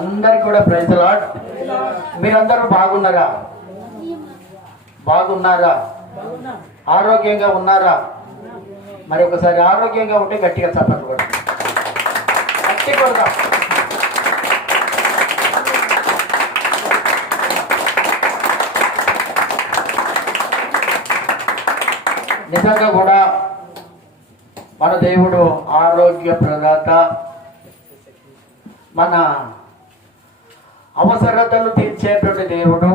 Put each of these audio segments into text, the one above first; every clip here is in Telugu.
అందరికి కూడా ప్రైజ్ లార్డ్. మీరందరూ బాగున్నారా? బాగున్నారా? ఆరోగ్యంగా ఉన్నారా? మరి ఒకసారి ఆరోగ్యంగా ఉంటే గట్టిగా చప్పట్లు కొడతాం. గట్టి కొడతాం. నిజంగా కూడా మన దేవుడు ఆరోగ్య ప్రదాత, మన అవసరతలు తీర్చేటువంటి దేవుడు,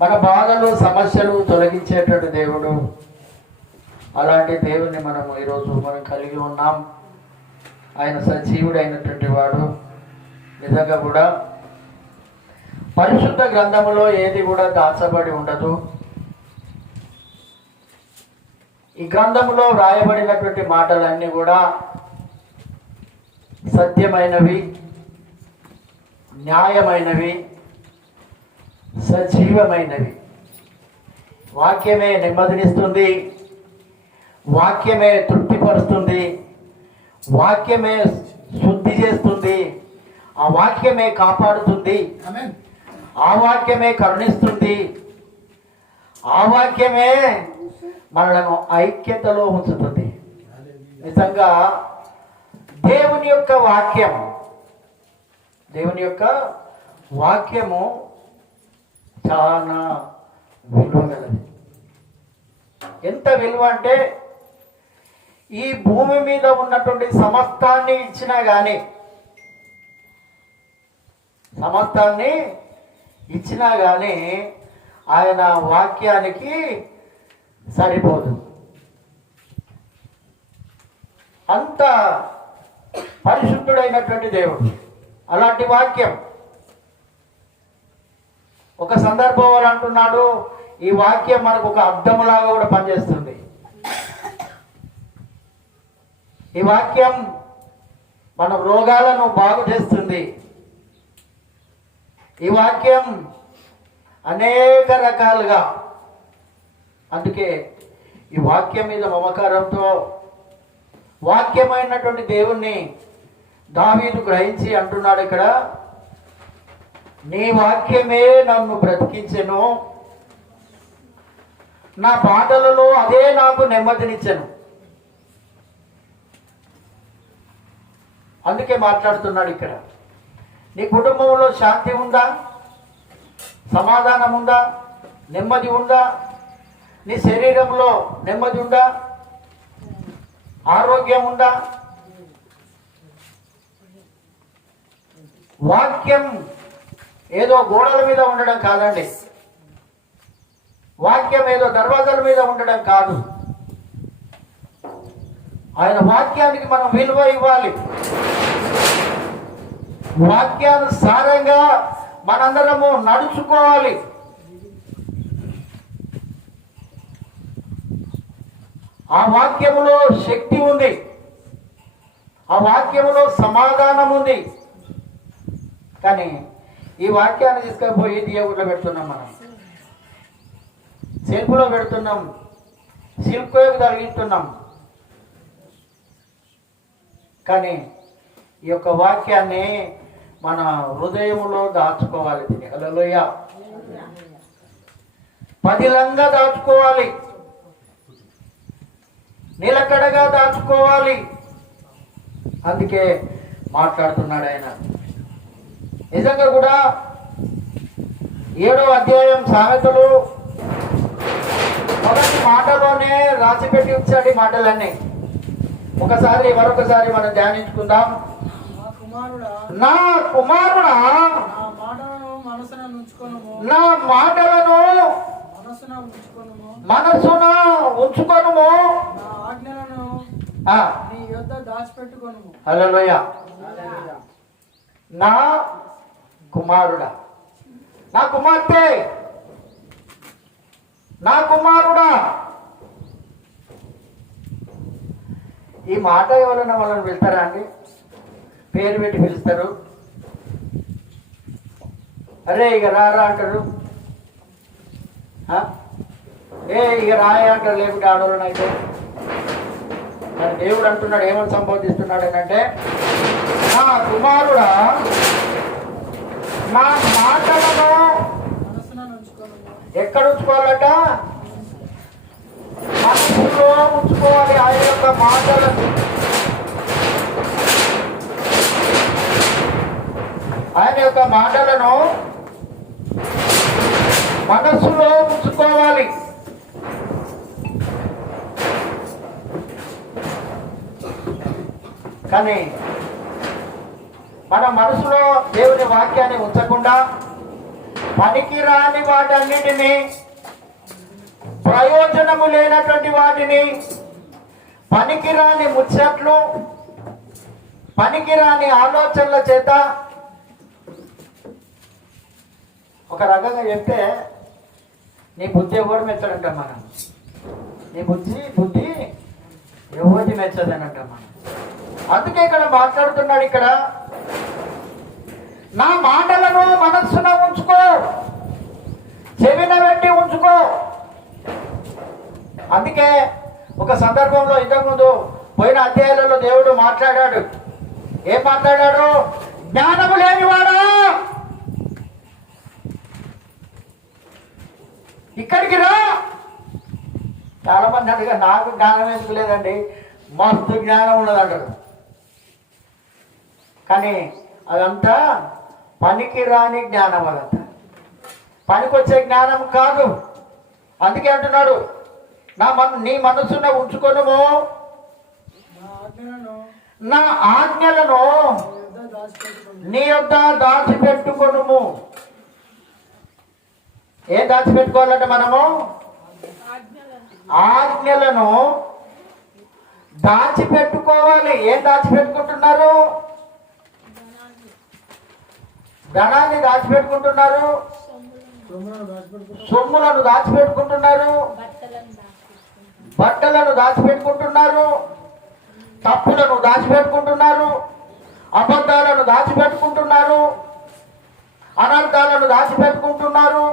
మన బాధలు సమస్యలు తొలగించేటువంటి దేవుడు. అలాంటి దేవుణ్ణి మనము ఈరోజు మనం కలిగి ఉన్నాం. ఆయన సజీవుడు అయినటువంటి వాడు. నిజంగా కూడా పరిశుద్ధ గ్రంథములో ఏది కూడా దాచబడి ఉండదు. ఈ గ్రంథములో వ్రాయబడినటువంటి మాటలన్నీ కూడా సత్యమైనవి, న్యాయమైనవి, సజీవమైనవి. వాక్యమే నెమ్మదినిస్తుంది, వాక్యమే తృప్తిపరుస్తుంది, వాక్యమే శుద్ధి చేస్తుంది, ఆ వాక్యమే కాపాడుతుంది, ఆ వాక్యమే కరుణిస్తుంది, ఆ వాక్యమే మనలను ఐక్యతలో ఉంచుతుంది. నిజంగా దేవుని యొక్క వాక్యం, దేవుని యొక్క వాక్యము చాలా విలువ గలది. ఎంత విలువ అంటే ఈ భూమి మీద ఉన్నటువంటి సమస్తాన్ని ఇచ్చినా కానీ, సమస్తాన్ని ఇచ్చినా కానీ ఆయన వాక్యానికి సరిపోదు. అంత పరిశుద్ధుడైనటువంటి దేవుడు. అలాంటి వాక్యం ఒక సందర్భంలో అంటున్నాడు, ఈ వాక్యం మనకు ఒక అద్దములాగా కూడా పనిచేస్తుంది. ఈ వాక్యం మన రోగాలను బాగు చేస్తుంది. ఈ వాక్యం అనేక రకాలుగా, అందుకే ఈ వాక్యం మీద మమకారంతో వాక్యమైనటువంటి దేవుణ్ణి దావీదు గ్రహించి అంటున్నాడు ఇక్కడ, నీ వాక్యమే నన్ను బ్రతికించెను, నా పాటలలో అదే నాకు నెమ్మదినిచ్చెను. అందుకే మాట్లాడుతున్నాడు ఇక్కడ. నీ కుటుంబంలో శాంతి ఉందా? సమాధానం ఉందా? నెమ్మది ఉందా? నీ శరీరంలో నెమ్మది ఉందా? ఆరోగ్యం ఉందా? వాక్యం ఏదో గోడల మీద ఉండడం కాదండి. వాక్యం ఏదో దర్వాజాల మీద ఉండడం కాదు. ఆయన వాక్యానికి మనం విలువ ఇవ్వాలి. వాక్యానుసారంగా మనందరము నడుచుకోవాలి. ఆ వాక్యములో శక్తి ఉంది, ఆ వాక్యములో సమాధానం ఉంది. కానీ ఈ వాక్యాన్ని తీసుకుపోయి దేవుడిలో పెడుతున్నాం, మనం సెల్ఫ్లో పెడుతున్నాం, సిల్కోకు తొలగిస్తున్నాం. కానీ ఈ యొక్క వాక్యాన్ని మన హృదయములో దాచుకోవాలి. దీన్ని హల్లెలూయా, పదిలంగా దాచుకోవాలి, నిలకడగా దాచుకోవాలి. అందుకే మాట్లాడుతున్నాడు ఆయన. నిజంగా కూడా 7వ అధ్యాయం సామెతలు మొదటి మాటలోనే రాసిపెట్టి వచ్చాడు ఈ మాటలన్నీ. మరొకసారి మనం ధ్యానించుకుందాం. నా కుమారుడా, నా మాటలను మనసున ఉంచుకొనుము, హల్లెలూయా. నా కుమారుడా, నా కుమార్తె, నా కుమారుడా. ఈ మాట ఎవరైనా వాళ్ళని వెళ్తారా అండి? పేరు పెట్టి పిలుస్తారు. అరే ఇక రారా అంటారు, ఇక రాయ అంటారు. లేకుంటే ఆడవాళ్ళనైతే మరి దేవుడు అంటున్నాడు, ఏమని సంబోధిస్తున్నాడు అంటే, నా కుమారుడా నా మాటలను ఎక్కడ ఉంచుకోవాలట? మనసులో ఉంచుకోవాలి. ఆయన యొక్క మాటలను, ఆయన యొక్క మాటలను మనస్సులో ఉంచుకోవాలి. కానీ మన మనసులో దేవుని వాక్యాన్ని ఉంచకుండా పనికిరాని వాటన్నిటినీ, ప్రయోజనము లేనటువంటి వాటిని, పనికిరాని ముచ్చట్లు, పనికిరాని ఆలోచనల చేత, ఒక రకంగా చెప్తే నీ బుద్ధి ఎవరు మెచ్చడంట మనం. నీ బుద్ధి ఎవరిని మెచ్చదని అంట మనం. అందుకే ఇక్కడ మాట్లాడుతున్నాడు. ఇక్కడ నా మాటలను మనస్సున ఉంచుకో, చెవిన పెట్టి ఉంచుకో. అందుకే ఒక సందర్భంలో ఇంతకుముందు పోయిన అధ్యాయాలలో దేవుడు మాట్లాడాడు. ఏం మాట్లాడాడు? జ్ఞానము లేనివాడా ఇక్కడికి రా. చాలా మంది అడిగా నాకు జ్ఞానం ఎందుకు లేదండి, మస్తు జ్ఞానం ఉన్నదంటారు. కానీ అదంతా పనికి రాని జ్ఞానం, అదంతా పనికొచ్చే జ్ఞానం కాదు. అందుకే అంటున్నాడు, నీ మనసున ఉంచుకొనుము, నా ఆజ్ఞలను నీ యొద్ద దాచిపెట్టుకొనుము. ఏం దాచిపెట్టుకోవాలంటే మనము ఆజ్ఞలను దాచిపెట్టుకోవాలి. ఏం దాచిపెట్టుకుంటున్నారు? ధనాన్ని దాచిపెట్టుకుంటున్నారు, సొమ్ములను దాచిపెట్టుకుంటున్నారు, బట్టలను దాచిపెట్టుకుంటున్నారు, తప్పులను దాచిపెట్టుకుంటున్నారు, అబద్ధాలను దాచిపెట్టుకుంటున్నారు, అనర్థాలను దాచిపెట్టుకుంటున్నారు.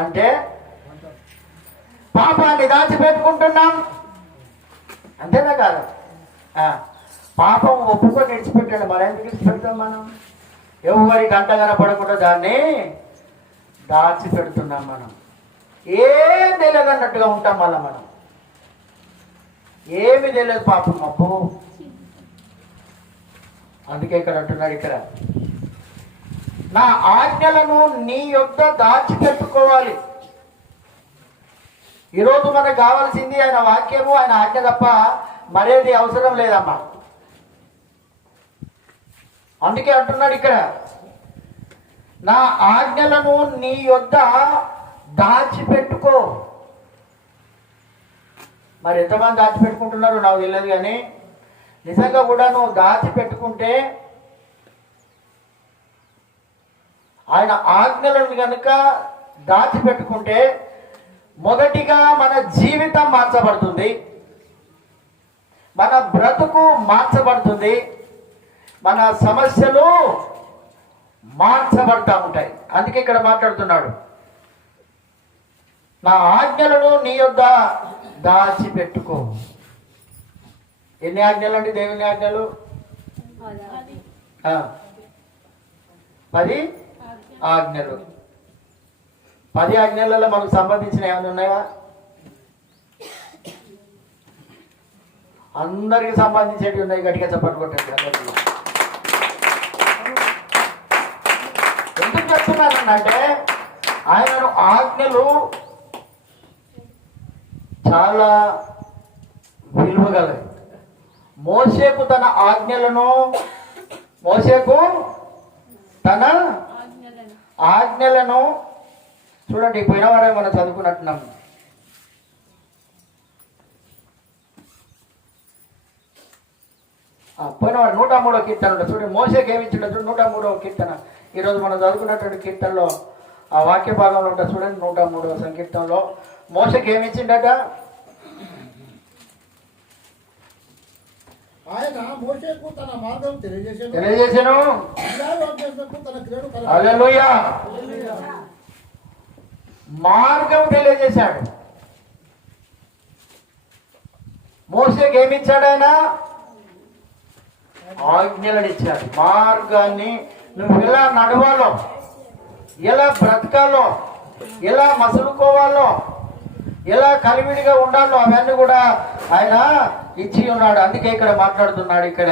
అంటే పాపాన్ని దాచిపెట్టుకుంటున్నాం. అంతేనా కాదు? పాపం ఒప్పుకొని విడిచిపెట్టాడు. మరి ఎందుకు విడిచిపెడతాం మనం? ఎవరి గంట కనపడకుండా దాన్ని దాచిపెడుతున్నాం. మనం ఏం తెలియదన్నట్టుగా ఉంటాం. మళ్ళీ మనం ఏమి తెలియదు పాపం అప్పు. అందుకే ఇక్కడ అంటున్నాడు, ఇక్కడ నా ఆజ్ఞలను నీ యొద్ద దాచిపెట్టుకోవాలి. ఈరోజు మనకు కావాల్సింది ఆయన వాక్యము, ఆయన ఆజ్ఞ తప్ప మరేది అవసరం లేదమ్మా. అందుకే అంటున్నాడు ఇక్కడ, నా ఆజ్ఞలను నీ యొద్ద దాచిపెట్టుకో. మరి ఎంతమంది దాచిపెట్టుకుంటున్నారు నాకు తెలియదు. కానీ నిజంగా కూడా నువ్వు దాచిపెట్టుకుంటే, ఆయన ఆజ్ఞలను కనుక దాచిపెట్టుకుంటే, మొదటిగా మన జీవితం మార్చబడుతుంది, మన బ్రతుకు మార్చబడుతుంది, మన సమస్యలు మార్చబడతా ఉంటాయి. అందుకే ఇక్కడ మాట్లాడుతున్నాడు, నా ఆజ్ఞలను నీ యొద్ద దాచిపెట్టుకో. ఎన్ని ఆజ్ఞలు అండి దేవుని ఆజ్ఞలు? 10 ఆజ్ఞలు. 10 ఆజ్ఞలలో మనకు సంబంధించిన ఏమైనా ఉన్నాయా? అందరికి సంబంధించేవి ఉన్నాయి. గట్టిగా చెప్పండి కొట్టండి. ఎందుకు చెప్తున్నానంటే ఆయనను ఆజ్ఞలు చాలా విలువగలవి. మోషేకు తన ఆజ్ఞలను చూడండి. పోయిన వారే మనం చదువుకున్నట్టున్నాం. పోయిన వాడు 103వ కీర్తన ఉంటుంది చూడండి. మోషేకి ఏమి ఇచ్చిండో 103వ కీర్తన. ఈరోజు మనం చదువుకున్నటువంటి కీర్తనలో ఆ వాక్య భాగంలో ఉంటుంది చూడండి. 103వ సంకీర్తనలో మోషేకి ఏమి ఇచ్చిండట? ఆయన మోషేకు తన మార్గం తెలియజేశాను. హల్లెలూయా. మార్గం తెలియజేశాడు. మోసేకి ఏమి ఇచ్చాడు ఆయన? ఆజ్ఞలను ఇచ్చాడు. మార్గాన్ని నువ్వు ఎలా నడవాలో, ఎలా బ్రతకాలో, ఎలా మసులుకోవాలో, ఎలా కలివిడిగా ఉండాలో అవన్నీ కూడా ఆయన ఇచ్చి ఉన్నాడు. అందుకే ఇక్కడ మాట్లాడుతున్నాడు. ఇక్కడ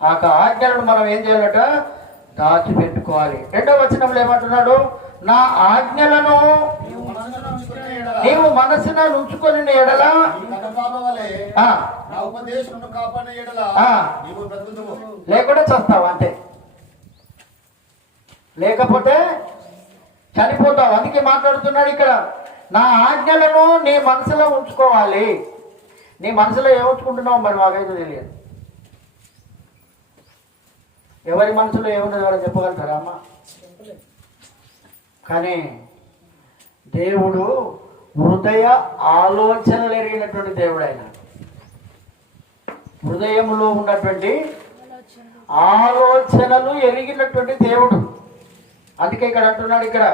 ఆ ఆజ్ఞలను మనం ఏం చేయాలట? దాచిపెట్టుకోవాలి. రెండవ వచనంలో ఏమంటున్నాడు? నా ఆజ్ఞలను నీవు మనసున ఉంచుకొని ఎడల లేకుండా చస్తావు, అంతే. లేకపోతే చనిపోతావు. అందుకే మాట్లాడుతున్నాడు ఇక్కడ, నా ఆజ్ఞలను నీ మనసులో ఉంచుకోవాలి. నీ మనసులో ఏముంచుకుంటున్నావు మరి మాకైతే తెలియదు. ఎవరి మనసులో ఏమున్నది ఎవరో చెప్పగలుగుతారా అమ్మ? కానీ దేవుడు హృదయ ఆలోచనలు ఎరిగినటువంటి దేవుడు. ఆయన హృదయంలో ఉన్నటువంటి ఆలోచనలు ఎరిగినటువంటి దేవుడు. అందుకే ఇక్కడ అంటున్నాడు, ఇక్కడ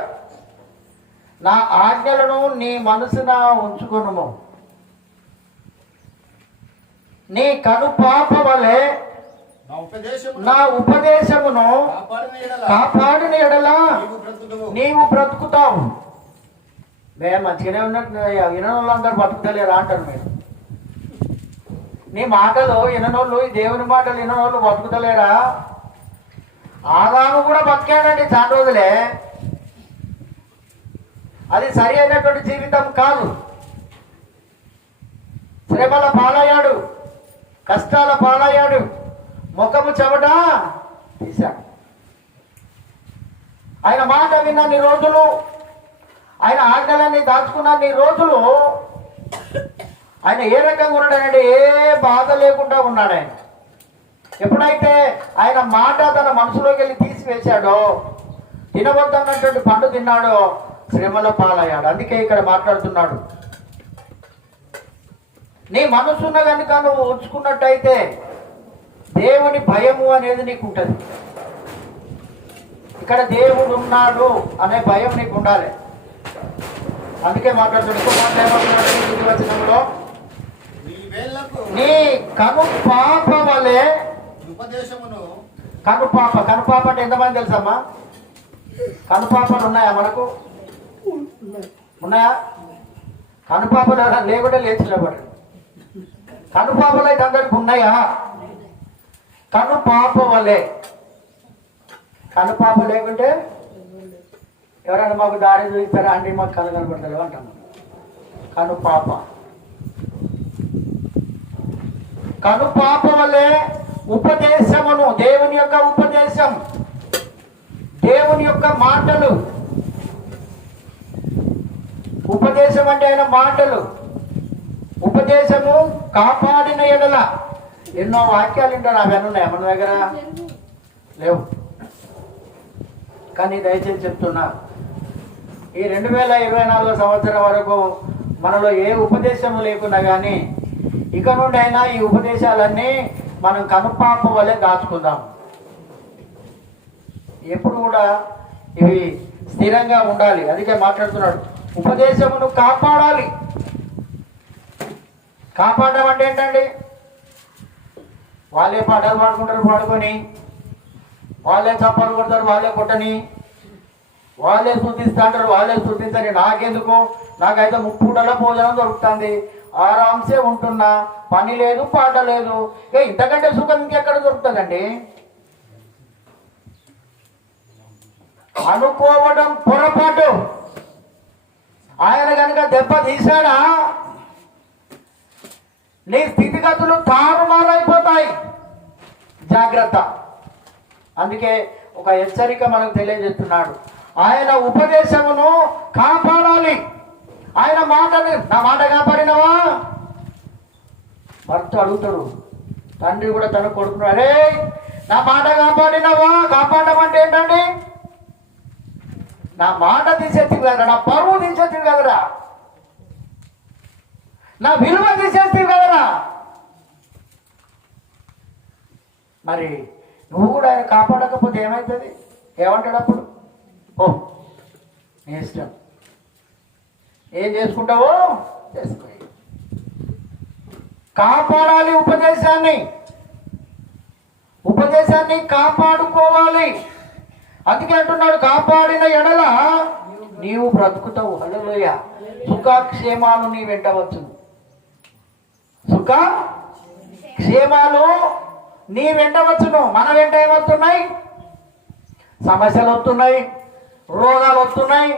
నా ఆజ్ఞలను నీ మనసున ఉంచుకొనుము, నీ కనుపాప వలె నా ఉపదేశమును కాపాడిన ఎడల నీవు బ్రతుకుతావు. మేము మంచిగానే ఉన్నట్టు వినోళ్ళు అందరు బతుకుతలేరా అంటారు. మీరు నీ మాటలు వినోళ్ళు, ఈ దేవుని మాటలు వినోళ్ళు బతుకుతలేరా? ఆదాము కూడా బతికాడండి చాలా రోజులే. అది సరి అయినటువంటి జీవితం కాదు. శ్రమల పాలయ్యాడు, కష్టాల పాలయ్యాడు, ముఖము చెమట తీశాడు. ఆయన మాట విన్నన్ని రోజులు, ఆయన ఆజ్ఞలన్నీ దాచుకున్నన్ని రోజులు ఆయన ఏ రకంగా ఉన్నాడంటే ఏ బాధ లేకుండా ఉన్నాడు. ఆయన ఎప్పుడైతే ఆయన మాట తన మనసులోకి వెళ్ళి తీసివేశాడో, తినవద్దన్నటువంటి పండు తిన్నాడో, శ్రమల పాలయ్యాడు. అందుకే ఇక్కడ మాట్లాడుతున్నాడు, నీ మనసున్న కనుక నువ్వు ఉంచుకున్నట్టయితే దేవుని భయము అనేది నీకు ఉంటుంది. ఇక్కడ దేవుడు ఉన్నాడు అనే భయం నీకు ఉండాలి. అందుకే మాట్లాడుతున్నాడు వచనంలో, నీ కను పాప వలె కనుపాప. కనుపాప అంటే ఎంతమంది తెలుసమ్మా? కనుపాపలు ఉన్నాయా మనకు? ఉన్నాయా? కనుపాపలు లేకుండా లేచినవాడు. కనుపాపలు అయితే అందరికి ఉన్నాయా? కనుపాప వలె. కనుపాప లేకుంటే ఎవరైనా మాకు దారి చూపిస్తారా అండి, మాకు కళ్ళు కనపడతారు అంటాము. కనుపాప. కనుపాప వలె ఉపదేశమును, దేవుని యొక్క ఉపదేశం, దేవుని యొక్క మాటలు. ఉపదేశం అంటే ఆయన మాటలు. ఉపదేశము కాపాడిన ఎడల. ఎన్నో వాక్యాలు వింటారు, అవన్నీ ఉన్నాయి మన దగ్గర లేవు. కానీ దయచేసి చెప్తున్నా, ఈ 2024 సంవత్సరం వరకు మనలో ఏ ఉపదేశము లేకున్నా కానీ ఇక నుండి అయినా ఈ ఉపదేశాలన్నీ మనం కనుపాప వలె దాచుకుందాం. ఎప్పుడు కూడా ఇవి స్థిరంగా ఉండాలి. అందుకే మాట్లాడుతున్నాడు, ఉపదేశమును కాపాడాలి. కాపాడడం అంటే ఏంటండి? వాళ్ళే పాటలు పాడుకుంటారు, పాడుకొని వాళ్ళే చప్పలు కొడతారు, వాళ్ళే కొట్టని, వాళ్ళే స్తుతిస్తాంటారు, వాళ్ళే స్తుతించని. నాకెందుకు? నాకైతే 3 పూటల భోజనం దొరుకుతుంది, ఆరాంసే ఉంటున్నా, పని లేదు, పాట లేదు. ఇంతకంటే సుఖం ఇంకెక్కడ దొరుకుతుందండి? అనుకోవడం పొరపాటు. ఆయన కనుక దెబ్బ తీశాడా నీ స్థితిగతులు తారుమారైపోతాయి. జాగ్రత్త. అందుకే ఒక హెచ్చరిక మనకు తెలియజేస్తున్నాడు, ఆయన ఉపదేశమును కాపాడాలి. ఆయన మాటని, నా మాట కాపాడినవా? భర్త అడుగుతాడు, తండ్రి కూడా తన కొడుకున్నాడు, అరే నా మాట కాపాడినవా? కాపాడడం అంటే ఏంటండి? నా మాట తీసేస్తుంది కదరా, నా పరువు తీసేస్తుంది కదరా, నా విలువ తీసేస్తుంది కదరా. మరి నువ్వు కూడా ఆయన కాపాడకపోతే ఏమవుతుంది? ఏమంటాడు అప్పుడు? ఓ నీ ఇష్టం, ఏం చేసుకుంటావో చేసుకో. కాపాడాలి ఉపదేశాన్ని కాపాడుకోవాలి. అందుకే అంటున్నాడు, కాపాడిన ఎడల నీవు బ్రతుకుతావు. హల్లెలూయ. సుఖక్షేమాలు నీ వెంట వచ్చును. సుఖక్షేమాలు నీ వెంట వచ్చును. మన వెంట ఏమవుతున్నాయి? సమస్యలు వస్తున్నాయి, రోగాలు వస్తున్నాయి,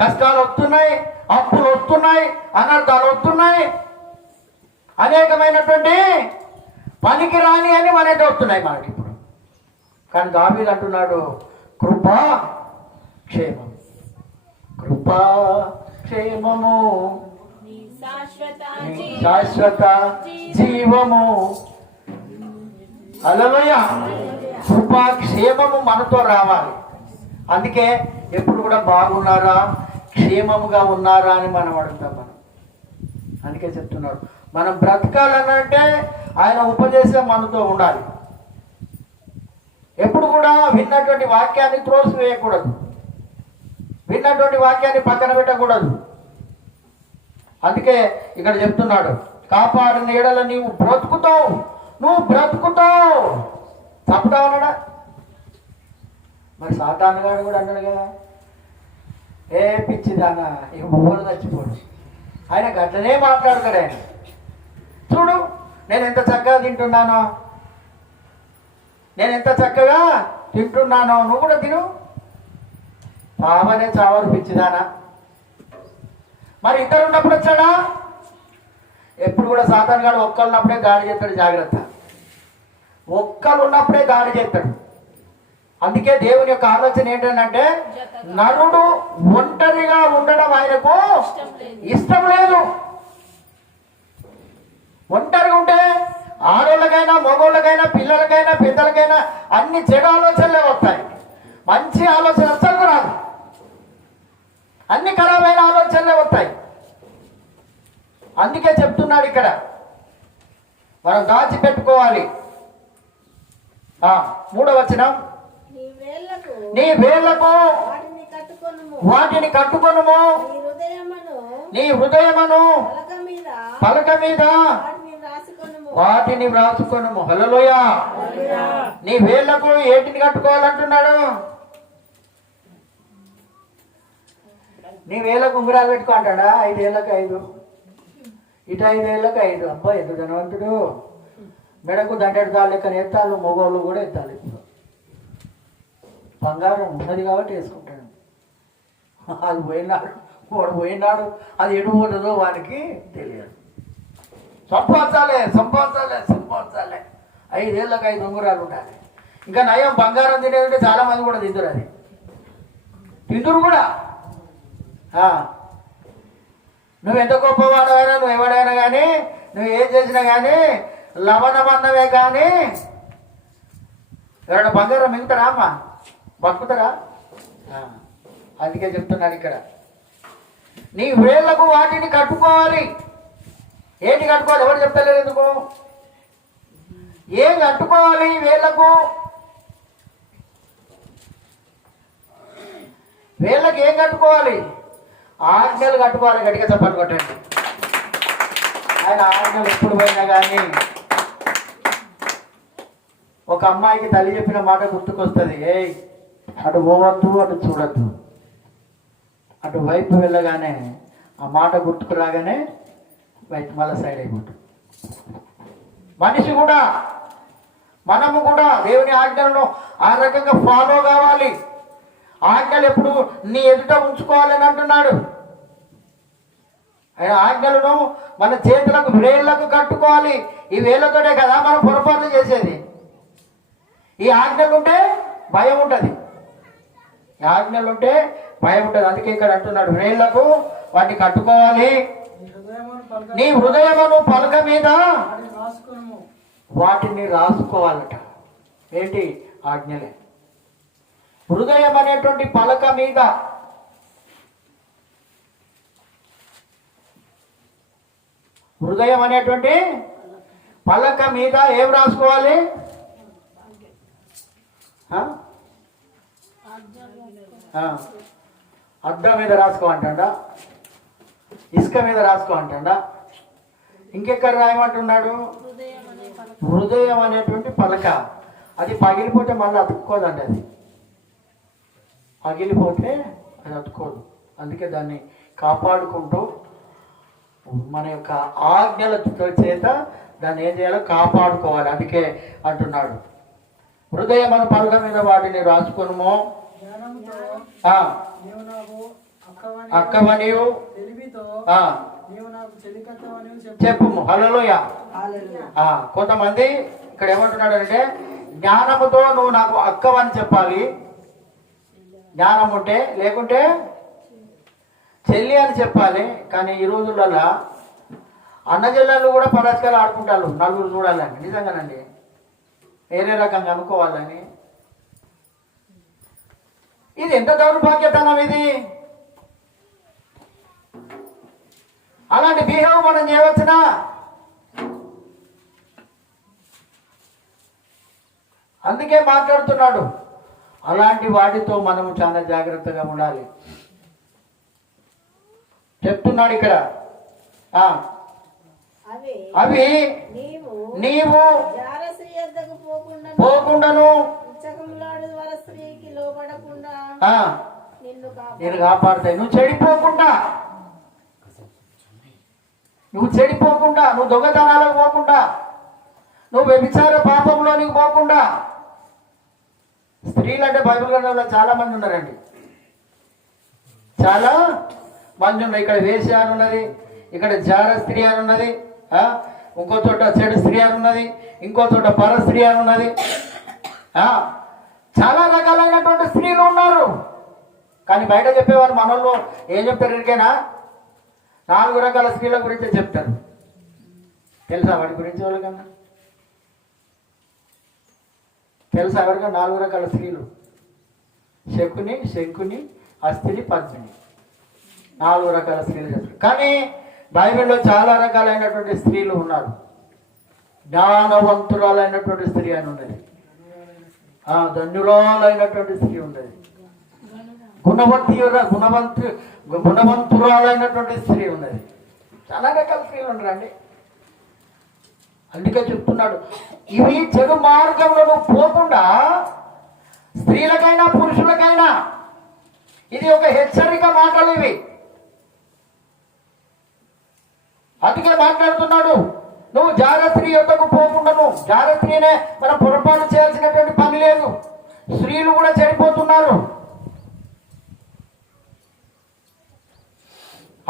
కష్టాలు వస్తున్నాయి, అప్పులు వస్తున్నాయి, అనర్థాలు వస్తున్నాయి, అనేకమైనటువంటి పనికి రాని అని మనకి వస్తున్నాయి మనకి ఇప్పుడు. కానీ దావీదు అంటున్నాడు, కృపా క్షేమం, కృపా క్షేమము, శాశ్వత జీవము. హల్లెలూయ. కృపా క్షేమము మనతో రావాలి. అందుకే ఎప్పుడు కూడా బాగున్నారా, క్షేమముగా ఉన్నారా అని మనం అడుగుతాం. అందుకే చెప్తున్నాడు, మనం బ్రతకాలనంటే ఆయన ఉపదేశం మనతో ఉండాలి. ఎప్పుడు కూడా విన్నటువంటి వాక్యాన్ని త్రోసివేయకూడదు, విన్నటువంటి వాక్యాన్ని పక్కన పెట్టకూడదు. అందుకే ఇక్కడ చెప్తున్నాడు, కాపాడిన ఎడల నువ్వు బ్రతుకుతావు. చంపుతావు అన్నాడా? మరి సాతాను గారు కూడా అన్నాడు కదా, ఏ పిచ్చిదానా ఇక మొగలు చచ్చిపోడు. ఆయన గట్లనే మాట్లాడతాడు. ఆయన చూడు, నేను ఎంత చక్కగా తింటున్నానో, నువ్వు కూడా తిను. చావనే చావరు పిచ్చిదానా. మరి ఇద్దరు ఉన్నప్పుడు వచ్చాడా? ఎప్పుడు కూడా సాతాను గారు ఒక్కరున్నప్పుడే గాడి చేస్తాడు. జాగ్రత్త, ఒక్కరు ఉన్నప్పుడే గాడి చేస్తాడు. అందుకే దేవుని యొక్క ఆలోచన ఏంటంటే, నరుడు ఒంటరిగా ఉండడం ఆయనకు ఇష్టం లేదు. ఒంటరిగా ఉంటే ఆడోళ్ళకైనా, మగోళ్ళకైనా, పిల్లలకైనా, పెద్దలకైనా అన్ని చెడు ఆలోచనలే వస్తాయి. మంచి ఆలోచన అసలు రాదు. అన్ని ఖరాబైన ఆలోచనలే వస్తాయి. అందుకే చెప్తున్నాడు ఇక్కడ, మనం దాచిపెట్టుకోవాలి. 3వ వచనం, నీ వేళ్లకు వాటిని కట్టుకొనుము, నీ హృదయమును పలక మీద వాటిని వ్రాసుకొనుము. హల్లెలూయ. నీ వేళ్లకు ఏటిని కట్టుకోవాలంటున్నాడు? నీ వేళ్ళకు ఉంగరాలు పెట్టుకో అంటాడా? 5 ఏళ్ళకు 5, ఇటు 5 ఏళ్ళకు 5. అబ్బా ఎంత ధనవంతుడు. మెడకు దండెడు తాళ్ళు లెక్కన ఎత్తాలు, మగవాళ్ళు కూడా ఎత్తాలి. ఇప్పుడు బంగారం ఉన్నది కాబట్టి వేసుకుంటాడు. అది పోయినాడు, వాడు పోయినాడు, అది ఎటు పోతుందో వానికి తెలియదు. సంపాదించాలి 5 ఏళ్ళకు 5 ఉంగరాలు ఉండాలి. ఇంకా నయం బంగారం తినేదంటే చాలా మంది కూడా తిందురు. అది తిందురు కూడా. నువ్వు ఎంత గొప్పవాడైనా, నువ్వు ఎవడైనా కానీ, నువ్వు ఏం చేసినా కానీ, లవణమన్నవే కానీ ఎవరైనా బంగారం మిగుతారా అమ్మా? బతుకుతారా? అందుకే చెప్తున్నాను ఇక్కడ, నీ వేళ్లకు వాటిని కట్టుకోవాలి. ఏంటి కట్టుకోవాలి? ఎవరు చెప్తలేరు ఎందుకు? ఏం కట్టుకోవాలి వేళ్లకు? వేళ్ళకి ఏం కట్టుకోవాలి? ఆజ్ఞలు కట్టుకోవాలి. గట్టిగా చెప్పండి, కొట్టండి. ఆయన ఆజ్ఞలు ఎప్పుడు పోయినా కానీ ఒక అమ్మాయికి తల్లి చెప్పిన మాట గుర్తుకొస్తుంది. ఏయ్, అటు పోవద్దు, అటు చూడద్దు. అటు వైపు వెళ్ళగానే ఆ మాట గుర్తుకు రాగానే వైపు మళ్ళీ సైడ్ అయిపోతుంది. మనిషి కూడా, మనము కూడా దేవుని ఆజ్ఞలను ఆ రకంగా ఫాలో కావాలి. ఆజ్ఞలు ఎప్పుడు నీ ఎదుట ఉంచుకోవాలని అంటున్నాడు. ఆయన ఆజ్ఞలను మన చేతులకు, వేళ్లకు కట్టుకోవాలి. ఈ వేళ్లతోనే కదా మనం పొరపాట్లు చేసేది. ఈ ఆజ్ఞలు ఉంటే భయం ఉంటుంది. అందుకే ఇక్కడ అంటున్నాడు, వేళ్లకు వాటిని కట్టుకోవాలి. నీ హృదయమును పలక మీద వాటిని రాసుకోవాలట. ఏంటి? ఆజ్ఞలే. హృదయం అనేటువంటి పలక మీద, ఏం రాసుకోవాలి? అద్దం మీద రాసుకో అంటాడా? ఇసుక మీద రాసుకో అంటాడా? ఇంకెక్కడ రాయమంటున్నాడు? హృదయం అనేటువంటి పలక. అది పగిలిపోతే మళ్ళీ అతుక్కోదండి. అది పగిలిపోతే అది అతుక్కోదు. అందుకే దాన్ని కాపాడుకుంటూ మన యొక్క ఆజ్ఞల చేత దాన్ని ఏం చేయాలో కాపాడుకోవాలి. అందుకే అంటున్నాడు హృదయం అను పలక మీద వాటిని రాసుకును. అక్కవనియు చెప్పు. హల్లెలూయా. కొంతమంది ఇక్కడ ఏమంటున్నాడు అంటే జ్ఞానముతో నువ్వు నాకు అక్కవని చెప్పాలి, జ్ఞానం ఉంటే, లేకుంటే చెల్లి అని చెప్పాలి. కానీ ఈ రోజులలో అన్నజల్లాలు కూడా పరస్కాలు ఆడుకుంటారు, నలుగురు చూడాలని. నిజంగానండి, వేరే రకంగా అనుకోవాలని. ఇది ఎంత దౌర్భాగ్యతనం ఇది! అలాంటి బిహేవ్ మనం చేయవచ్చునా? అందుకే మాట్లాడుతున్నాడు. అలాంటి వాటితో మనము చాలా జాగ్రత్తగా ఉండాలి చెప్తున్నాడు ఇక్కడ. అవి నీవు పోకుండాను నేను కాపాడుతాయి. నువ్వు చెడిపోకుండా, నువ్వు దొంగతనాలకు పోకుండా, నువ్వు వ్యభిచార పాపంలోనికి పోకుండా. స్త్రీలు అంటే బైబిల్ గ్రంథంలో చాలా మంది ఉన్నారండి, చాలా మంది ఉన్నారు. ఇక్కడ వేశ్య అని ఉన్నది, ఇక్కడ జార స్త్రీ అని ఉన్నది, ఇంకో చోట చెడు స్త్రీ అని ఉన్నది, ఇంకో చోట పర స్త్రీ అని ఉన్నది. చాలా రకాలైనటువంటి స్త్రీలు ఉన్నారు. కానీ బయట చెప్పేవారు మనోళ్ళు ఏం చెప్తారు? ఇంకేనా 4 రకాల స్త్రీల గురించే చెప్తారు. తెలుసా వాటి గురించి? వాళ్ళకన్నా తెలుసా? ఎవరికన్నా 4 రకాల స్త్రీలు? శకుని, శంకుని, అస్థిని, పద్మిని, 4 రకాల స్త్రీలు చెప్తారు. కానీ బైబిల్లో చాలా రకాలైనటువంటి స్త్రీలు ఉన్నారు. జ్ఞానవంతురాలైనటువంటి స్త్రీ అని ఉన్నది, ధన్యురాలైనటువంటి స్త్రీ ఉన్నది, గుణవంతురాలైనటువంటి స్త్రీ ఉన్నది. చాలా రకాల స్త్రీలు ఉన్నారండి. అందుకే చెప్తున్నాడు, ఇవి చెడు మార్గంలో పోకుండా స్త్రీలకైనా పురుషులకైనా ఇది ఒక హెచ్చరిక మాటలు ఇవి. అందుకే మాట్లాడుతున్నాడు, నువ్వు జారస్త్రీ యొద్దకు పోకుండాను. జారస్త్రీనే మనం పొరపాటు చేయాల్సినటువంటి పని లేదు. స్త్రీలు కూడా చెడిపోతున్నారు.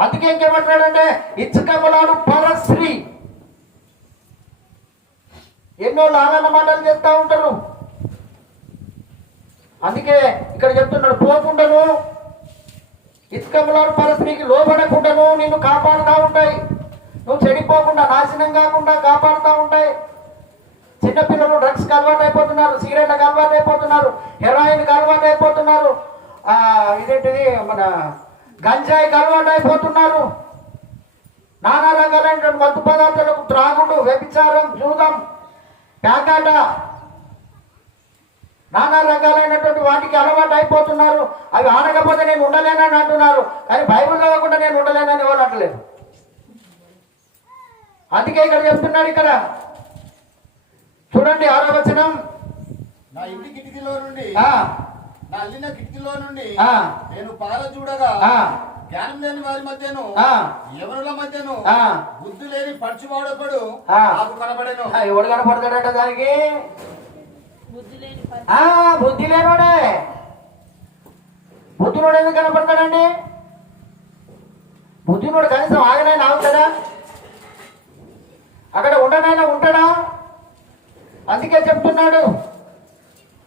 అందుకే ఇంకేమంటాడంటే ఇచ్చకములాడు పరస్త్రీ. ఎన్నో లాలన మాటలు చేస్తూ ఉంటారు. అందుకే ఇక్కడ చెప్తున్నాడు, పోకుండాను, ఇచ్చకములాడు పరస్త్రీకి లోబడకుండాను నిన్ను కాపాడుతూ ఉంటాయి. నువ్వు చెడిపోకుండా, నాశనం కాకుండా కాపాడుతూ ఉంటాయి. చిన్నపిల్లలు డ్రగ్స్కి అలవాటు అయిపోతున్నారు, సిగరెట్లకు అలవాటు అయిపోతున్నారు, హెరాయిన్కి అలవాటు అయిపోతున్నారు, ఇదేంటిది మన గంజాయికి అలవాటు అయిపోతున్నారు. నానా రకాలైనటువంటి మత్తు పదార్థాలకు, త్రాగుడు, వ్యభిచారం, జూదం, ప్యాకాట, నానా రకాలైనటువంటి వాటికి అలవాటు అయిపోతున్నారు. అవి ఆనకపోతే నేను ఉండలేనని అంటున్నారు. కానీ బైబిల్ చదవకుండా నేను ఉండలేనని ఎవరు అంటలేదు. అందుకే ఇక్కడ చెప్తున్నాడు. ఇక్కడ చూడండి 6వ వచనం, నా ఇంటి కిటికీలో నుండి, నా అల్లిన కిటికీలో నుండి నేను పాల చూడగా జ్ఞానం లేని వారి మధ్యను, యవనుల మధ్యను బుద్ధి లేని పడుచువాడొకడు నాకు కనబడెను. ఎవడు కనపడతాడట దానికి? బుద్ధి లేనోడే. బుద్ధినోడు ఎందుకు కనపడతాడండి? బుద్ధినోడు కనీసం ఆగనైనా ఆగుతాడా? అక్కడ ఉండనైనా ఉంటాడా? అందుకే చెప్తున్నాడు,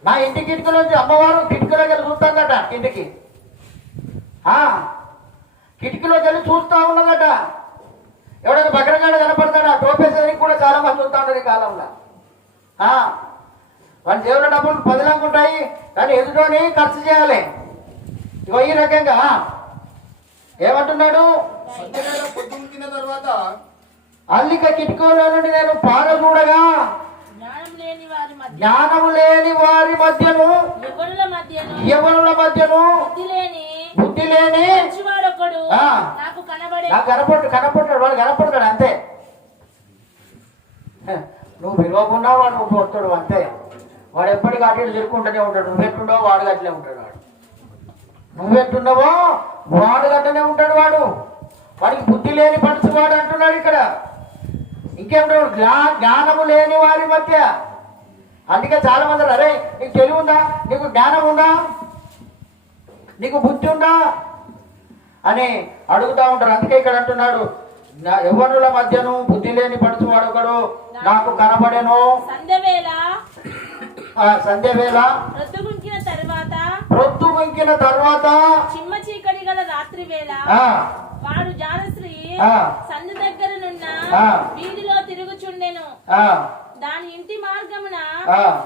నా ఇంటి కిటికీలోంచి అమ్మవారు కిటికీలోకి వెళ్ళి చూస్తుందట. ఇంటికి కిటికీలోకి వెళ్ళి చూస్తూ ఉన్నదట. ఎవడైనా బకరగాడ కనపడతాడా? టోపేసేది కూడా చాలా మంది చూస్తూ ఉంటారు ఈ కాలంలో. వాళ్ళ దేవుల డబ్బులు 10 లక్షలు ఉంటాయి, కానీ ఎదుటోని ఖర్చు చేయాలి. ఇగో ఈ రకంగా ఏమంటున్నాడు, పొద్దున్న తర్వాత అల్లిక కిటికీలో నుండి నేను పార చూడగా జ్ఞానము లేని వారి మధ్యను, యవనుల మధ్యను బుద్ధి లేని నాకు కనపడతాడు. వాడు కనపడతాడు అంతే. నువ్వు పిలవకుండా వాడు నువ్వు వస్తాడు అంతే. వాడు ఎప్పటికీ అటు ఇటు తిరుక్కుంటూనే ఉంటాడు. నువ్వెట్టుండవో వాడు గట్లే ఉంటాడు. వాడు నువ్వెట్టుండవో వాడు గట్లనే ఉంటాడు. వాడికి బుద్ధి లేని పడుచువాడు అంటున్నాడు ఇక్కడ. ఇంకేమంటాడు? జ్ఞానము లేని వారి మధ్య. అందుకే చాలా మంది అరే నీకు తెలివి ఉందా, నీకు జ్ఞానం ఉందా, నీకు బుద్ధి ఉందా అని అడుగుతా ఉంటారు. అందుకే ఇక్కడ అంటున్నాడు, యవ్వనుల మధ్యను బుద్ధి లేని పడుచువాడు ఒకడు నాకు కనబడెను. సంధ్య వేళ ప్రొద్దుగుంకిన తర్వాత చిమ్మ చీకటి గల రాత్రి వేళ వాడు జానశ్రీ సందు దగ్గరనున్న వీధిలో తిరుగుచుండెను. దాని ఇంటి మార్గమున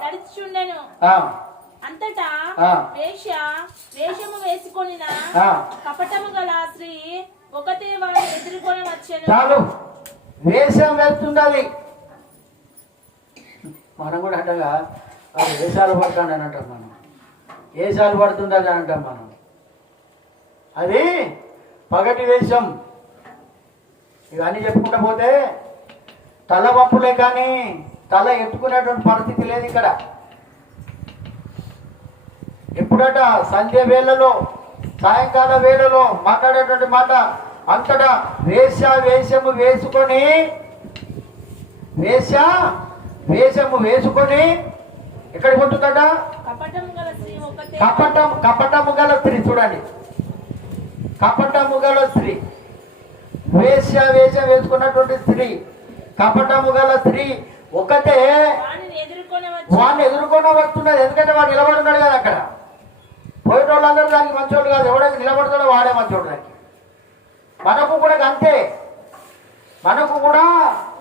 నడుచుచుండెను. అంతటా వేషము వేసుకొనిన కపటము గల స్త్రీ ఒకటే వాడు ఎదుర్కొని వచ్చాను. చాలు, వేషం వేస్తుండాలి. మనం కూడా అంటగా వేషాలు పడతాడని అంటాం. మనం వేషాలు పడుతుందని అంటాం. మనం అది పగటి వేషం. ఇవన్నీ చెప్పుకుంటా పోతే తల వప్పులే కానీ తల ఎత్తుకునేటువంటి పరిస్థితి లేదు ఇక్కడ. ఎప్పుడట సంధ్య వేళలో, సాయంకాల వేళలో మాట్లాడేటువంటి మాట. అంతటా వేషము వేసుకొని ఎక్కడికి పోతుందట? కపటము గల స్త్రీ. చూడండి, కపటము గల స్త్రీ, వేషం వేసుకున్నటువంటి స్త్రీ, కపటము గల స్త్రీ ఒకటే వాడిని ఎదుర్కొనే వస్తున్నది. ఎందుకంటే వాడు నిలబడున్నాడు కదా అక్కడ. పోయేటోళ్ళందరూ దానికి మంచోళ్ళు కాదు. ఎవడైతే నిలబడతాడో వాడే మంచోడు దానికి. మనకు కూడా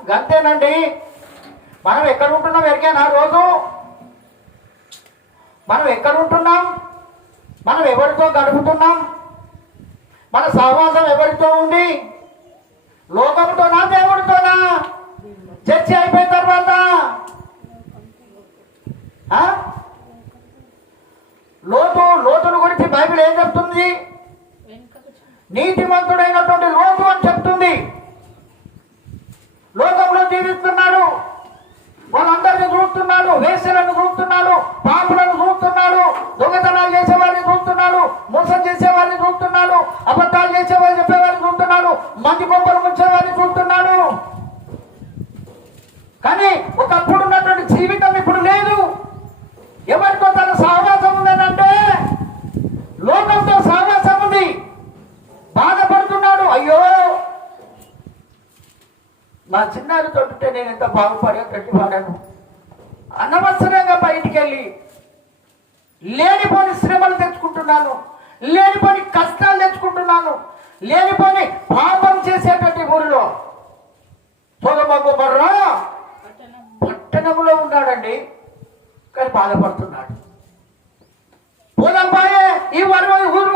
గంతేనండి. మనం ఎక్కడ ఉంటున్నాం ఎరికేనా? రోజు మనం ఎక్కడ ఉంటున్నాం, మనం ఎవరితో గడుపుతున్నాం, మన సహవాసం ఎవరితో ఉంది? లోకంతోనా దేవుడితోనా? చర్చ అయిపోయిన తర్వాత లోతును గురించి బైబిల్ ఏం చెప్తుంది? నీతిమంతుడైనటువంటి లోతు అని చెప్తుంది. లోకంలో జీవిస్తున్నాడు, వాళ్ళందరినీ చూస్తున్నాడు, వేశ్యలను చూస్తున్నాడు, పాపులను చూస్తున్నాడు, దొంగతనాలు చేసేవారిని చూస్తున్నాడు, మోసం చేసేవారిని చూస్తున్నాడు, అబద్ధాలు చేసేవారిని చెప్పేవారిని చూస్తున్నాడు, మంది కొంపలు ముంచేవారిని చూస్తున్నాడు. కానీ ఒకప్పుడు ఉన్నటువంటి జీవితం ఇప్పుడు లేదు. ఎవరితో తన సహవాసం ఉందనంటే లోకంతో సహవాసం ఉంది. బాధపడుతున్నాడు. అయ్యో మా చిన్నారితో ఉంటే నేను ఎంత బాగుపడే గట్టివాడాను. అనవసరంగా బయటికి వెళ్ళి లేనిపోని శ్రమలు తెచ్చుకుంటున్నాను, లేనిపోని కష్టాలు తెచ్చుకుంటున్నాను, లేనిపోని పాపం చేసేటువంటి ఊరిలో సొదొమ గొమొర్రా పట్టణంలో ఉన్నాడండి. కానీ బాధపడుతున్నాడు. పోదాంబాయే, ఈ ఊరు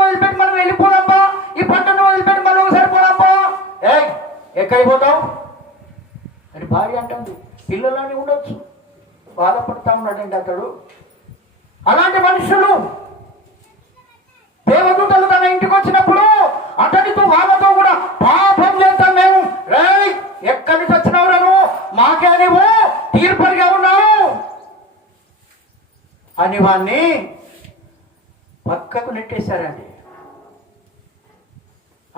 వదిలిపెట్టి మనం వెళ్ళిపోదాంబా, ఈ పట్టణం వదిలిపెట్టి మనం ఒకసారి పోదాంబా. ఎక్కడికి పోతావు అని భార్య అంటుంది. పిల్లలని ఉండొచ్చు, బాధపడతా ఉన్నాడండి అతడు. అలాంటి మనుషులు దేవదూతలు తన ఇంటికి వచ్చినప్పుడు అతడితో వాళ్ళతో కూడా పాపం చేస్తాం మేము. ఎక్కడి నుంచి వచ్చినవరా నువ్వు, మాకే నువ్వు తీర్పరిగా ఉన్నావు అని వాణ్ణి పక్కకు నెట్టేశారండి.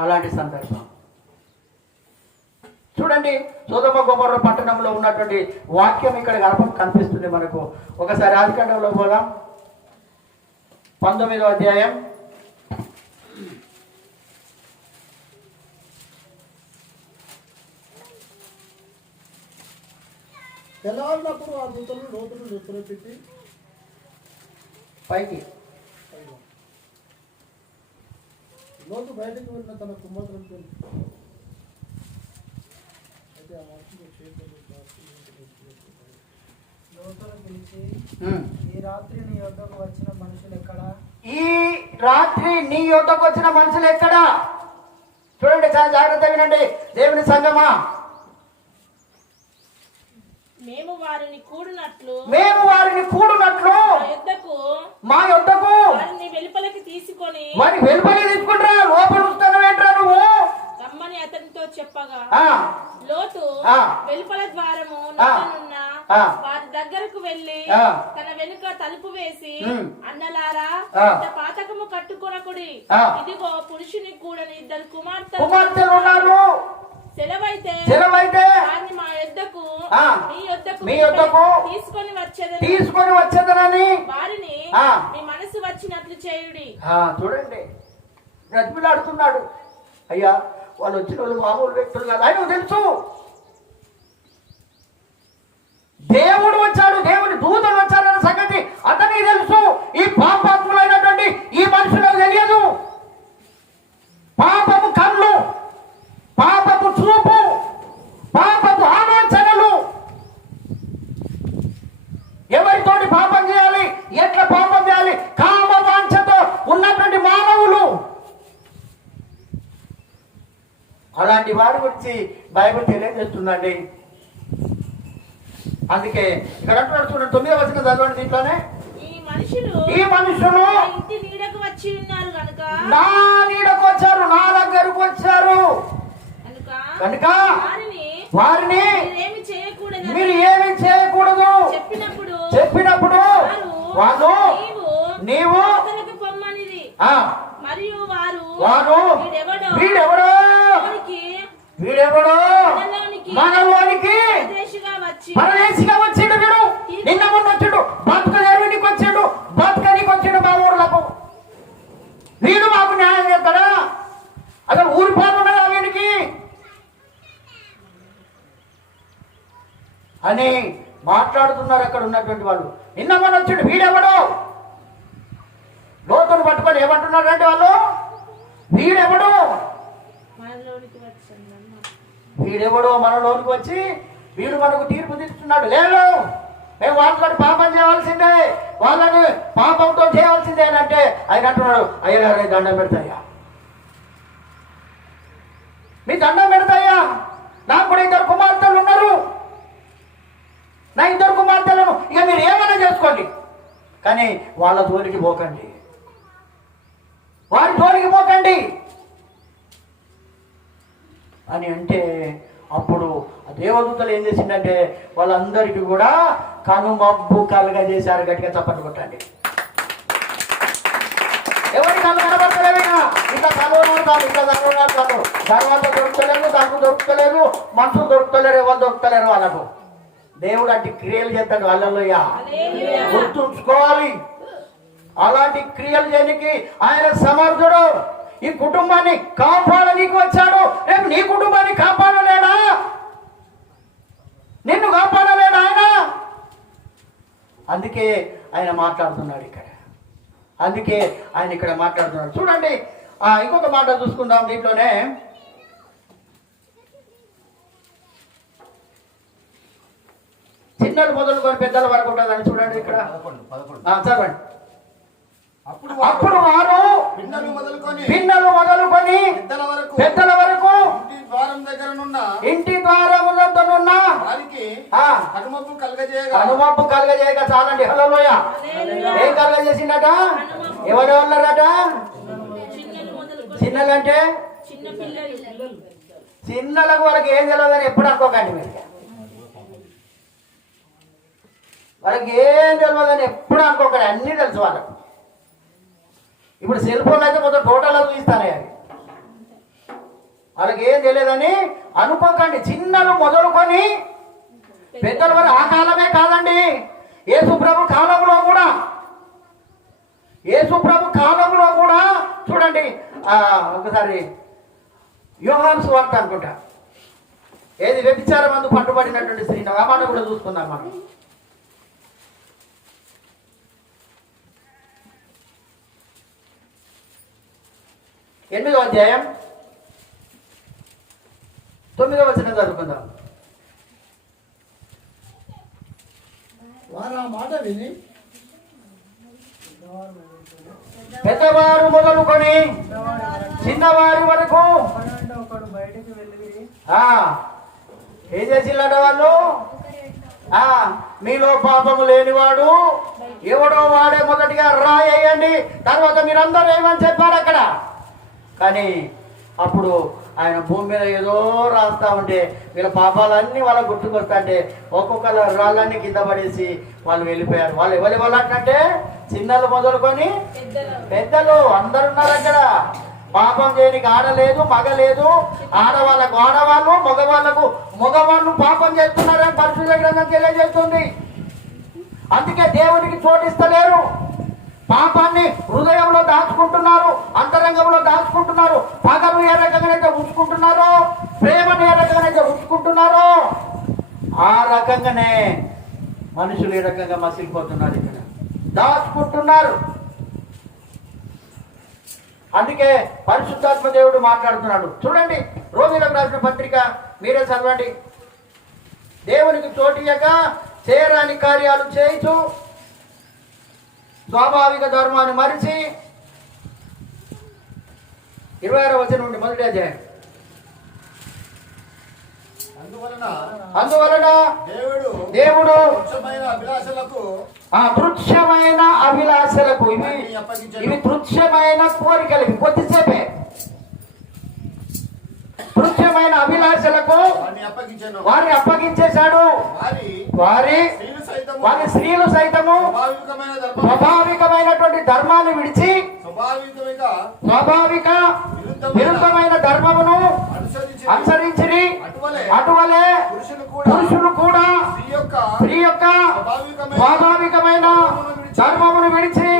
అలాంటి సందర్భం చూడండి. సొదొమ గొమొర్రా పట్టణంలో ఉన్నటువంటి వాక్యం ఇక్కడ కనిపిస్తుంది మనకు. ఒకసారి ఆదికాండంలో పోదాం, 19వ అధ్యాయం. తెల్లవారినప్పుడు ఆ దూతలు లోతును నిద్రపెట్టి పైకి లోతు బయటకు వెళ్ళిన తన కుమార్తెను అయితే ఆ మనుషులు లోతును పిలిచి, ఈ రాత్రి నీ యొద్దకు వచ్చిన మనుషులు ఎక్కడా? చూడండి, చాలా జాగ్రత్త వినండి దేవుని సంగమా. మేము వారిని కూడినట్లు మా యొద్దకు వారిని వెలుపలికి తీసుకొని తీసుకుంటారా? లోపల ఉంటున్నావేంట్రా నువ్వు రమ్మని అతనితో చెప్పగా ఆ, లోతు ఆ. వెలుపల ద్వారము నొక్కనున్న ఆ. వారి దగ్గరకు వెళ్లి ఆ. తన వెనుక తలుపు వేసి ఉమ్. అన్నలారా ఆ. ఇంత పాతకము కట్టుకొనకుడి, ఆ. ఇదిగో పురుషునికి కూడా ఇద్దరు కుమార్తెలు ఉన్నారు. సెలవైతే వారిని మా యొద్దకు ఆ. మీ యొద్దకు తీసుకొని వచ్చేదనని వారిని ఆ. మీ మనసు వచ్చినట్లు చేయుడి. చూడండి, బ్రతిమిలాడుతున్నాడు. అయ్యా, వాళ్ళు వచ్చిన వాళ్ళు మామూలు వ్యక్తులు కాదు, ఆయన తెలుసు. దేవుడు వచ్చాడు, దేవుని దూతలు వచ్చారన్న సంగతి అతనికి తెలుసు. ఈ పాపాత్ములైనటువంటి ఈ మనుషులకు తెలియదు. పాపము కళ్ళు, పాపపు చూపు, పాపపు ఆలోచనలు, ఎవరితోటి పాపం చేయాలి, ఎట్లా పాపం చేయాలి, కామ వాంఛతో ఉన్నటువంటి మానవులు. అలాంటి వారి గురించి బైబిల్ తెలియజేస్తుందండి. అందుకే ఇక్కడ అంటున్నాడు చూడండి, 9వ వచనం చదవండి. దీంట్లోనే ఈ మనుషులు నా ఇంటి నీడకు వచ్చి ఉన్నారు కనుక నా నీడకు వచ్చారు, నా దగ్గరకు వచ్చారు కనుక వారిని మీరు ఏమి చేయకూడదు చెప్పినప్పుడు వాళ్ళు నీవు మరియు వారు వీడెవడో మనలోనికి పరదేశిగా వచ్చిండు. వీడు నిన్న మొన్న వచ్చిండు, బతుకదేవునికి వచ్చిండు, బతుకనికి వచ్చిండు మా ఊర్లకు. వీడు మాకు న్యాయం చేస్తాడా? అసలు ఊరి పాలు ఉన్నదా వీడికి అని మాట్లాడుతున్నారు అక్కడ ఉన్నటువంటి వాళ్ళు. నిన్న మొన్న వచ్చిండు, వీడెవడో. లోతును పట్టుకొని ఏమంటున్నారంటే వాళ్ళు, వీడెవడో మనలోనికి వచ్చి వీడు మనకు తీర్పు తీస్తున్నాడు. లేదు, మేము వాళ్ళని పాపం చేయవలసిందే, వాళ్ళని పాపంతో చేయవలసిందే అని అంటే ఆయన అంటున్నాడు, అయ్యగారు దండం పెడతాయా, మీ దండం పెడతాయా, నాకు కూడా 2 కుమార్తెలు ఉన్నారు, నా 2 కుమార్తెలను ఇక మీరు ఏమైనా చేసుకోండి, కానీ వాళ్ళ జోలికి పోకండి, వారి జోలికి పోకండి అని అంటే, అప్పుడు దేవదూతలు ఏం చేసిందంటే వాళ్ళందరికీ కూడా కనుమబ్బు కలగజేశారు. గట్టిగా చప్పట్లు కొట్టండి. ఎవరి కళ్ళు కనబడతలేవిగా, ఇట్లా కనుగొనాడు, ఇట్లా కనుగొనాడు. తర్వాత దొరుకుతలేదు, దానికి దొరుకుతలేదు, మనుషులు దొరుకుతలేరు, ఎవరు దొరుకుతలేరు వాళ్ళకు. దేవుడు అంటే క్రియలు చేస్తాడు వాళ్ళలో. గుర్తుంచుకోవాలి, అలాంటి క్రియలు చేయడానికి ఆయన సమర్థుడు. ఈ కుటుంబాన్ని కాపాడనీకి వచ్చాడు. రేపు నీ కుటుంబాన్ని కాపాడలేడా? నిన్ను కాపాడలేడా ఆయన? అందుకే ఆయన మాట్లాడుతున్నాడు ఇక్కడ. అందుకే ఆయన ఇక్కడ మాట్లాడుతున్నాడు. చూడండి, ఇంకొక మాట చూసుకుందాం దీంట్లోనే. చిన్నలు మొదలుకొని పెద్దల వరకు ఉంటుందని చూడండి ఇక్కడ. చదవండి. అప్పుడు వారు పిన్నలు మొదలుకొని పెద్దల వరకు ఇంటి ద్వారం వద్దనున్న కనుమబ్బు కలగజేయక చాలండి. హల్లెలూయా. ఏం కలగజేసిందట? ఎవరు ఉన్నారట? చిన్నలంటే చిన్నలకు వాళ్ళకి ఏం తెలియదని ఎప్పుడు అనుకోకండి మీరు. వాళ్ళకి ఏం తెలియదని ఎప్పుడు అనుకోకండి, అన్నీ తెలుసు వాళ్ళకు. ఇప్పుడు సెల్ ఫోన్ అయితే మొత్తం టోటల్ చూపిస్తానే, అవి వాళ్ళకి ఏం తెలియదని అనుకోకండి. చిన్నలు మొదలుకొని పెద్దల వరకు. ఆ కాలమే కాదండి, యేసుప్రభు కాలంలో కూడా చూడండి. ఒకసారి యోహాను సువార్త అనుకుంటా, ఏది వ్యభిచారం అందు పట్టుబడినటువంటి స్త్రీ, ఆ మాట కూడా చూసుకుందాం మనం. 8వ అధ్యాయం 9వ వచనం చదువుకుందాం. వారు ఆ మాట విని పెద్దవారు మొదలుకొని చిన్నవారి వరకు బయటకు వెళ్ళి ఏం చేసిందట వాళ్ళు? మీలో పాపము లేనివాడు ఎవడో వాడే మొదటిగా రాయేయండి, తర్వాత మీరందరూ ఏమని చెప్పారు అక్కడ. కానీ అప్పుడు ఆయన భూమి మీద ఏదో రాస్తా ఉంటే వీళ్ళ పాపాలన్నీ వాళ్ళకి గుర్తుకొస్తా అంటే ఒక్కొక్క రాళ్ళన్నీ కింద పడేసి వాళ్ళు వెళ్ళిపోయారు. వాళ్ళు ఎవరి వాళ్ళంటే చిన్నలు మొదలుకొని పెద్దలు అందరు ఉన్నారు అక్కడ. పాపం చేయడానికి ఆడలేదు మగ లేదు, ఆడవాళ్ళకు ఆడవాళ్ళు మగవాళ్ళు పాపం చేస్తున్నారని పరిశుద్ధ గ్రంథం తెలియజేస్తుంది. అందుకే దేవునికి చోటిస్తలేరు. పాపాన్ని హృదయంలో దాచుకుంటున్నారు, అంతరంగంలో దాచుకుంటున్నారు. పగలు ఏ రకంగానైతే ఉంచుకుంటున్నారో, ప్రేమను ఏ రకంగానైతే ఉంచుకుంటున్నారో ఆ రకంగానే మనుషులు ఏ రకంగా మసిలిపోతున్నారు, ఇక్కడ దాచుకుంటున్నారు. అందుకే పరిశుద్ధాత్మ దేవుడు మాట్లాడుతున్నాడు. చూడండి, రోమీయులకు రాసిన పత్రిక మీరే చదవండి. దేవునికి చోటియక చేయరాని కార్యాలు చేయించు, స్వాభావిక ధర్మాన్ని మరిచి, 26వ వచనం నుండి మొదటి అధ్యాయం. అందువలన దేవుడు తుచ్చమైన అభిలాషలకు ఇవి తుచ్చమైన కోరికలు, కొద్దిసేపే తుచ్చమైన అభిలాషలకు వారిని అప్పగించేశాడు. వారి స్త్రీలు సైతము స్వాభావికమైనటువంటి ధర్మాన్ని విడిచి స్వాభావిక విరుద్ధమైన ధర్మమును అనుసరించి అటువలే పురుషులు కూడా స్త్రీ యొక్క స్వాభావికమైన ధర్మమును విడిచి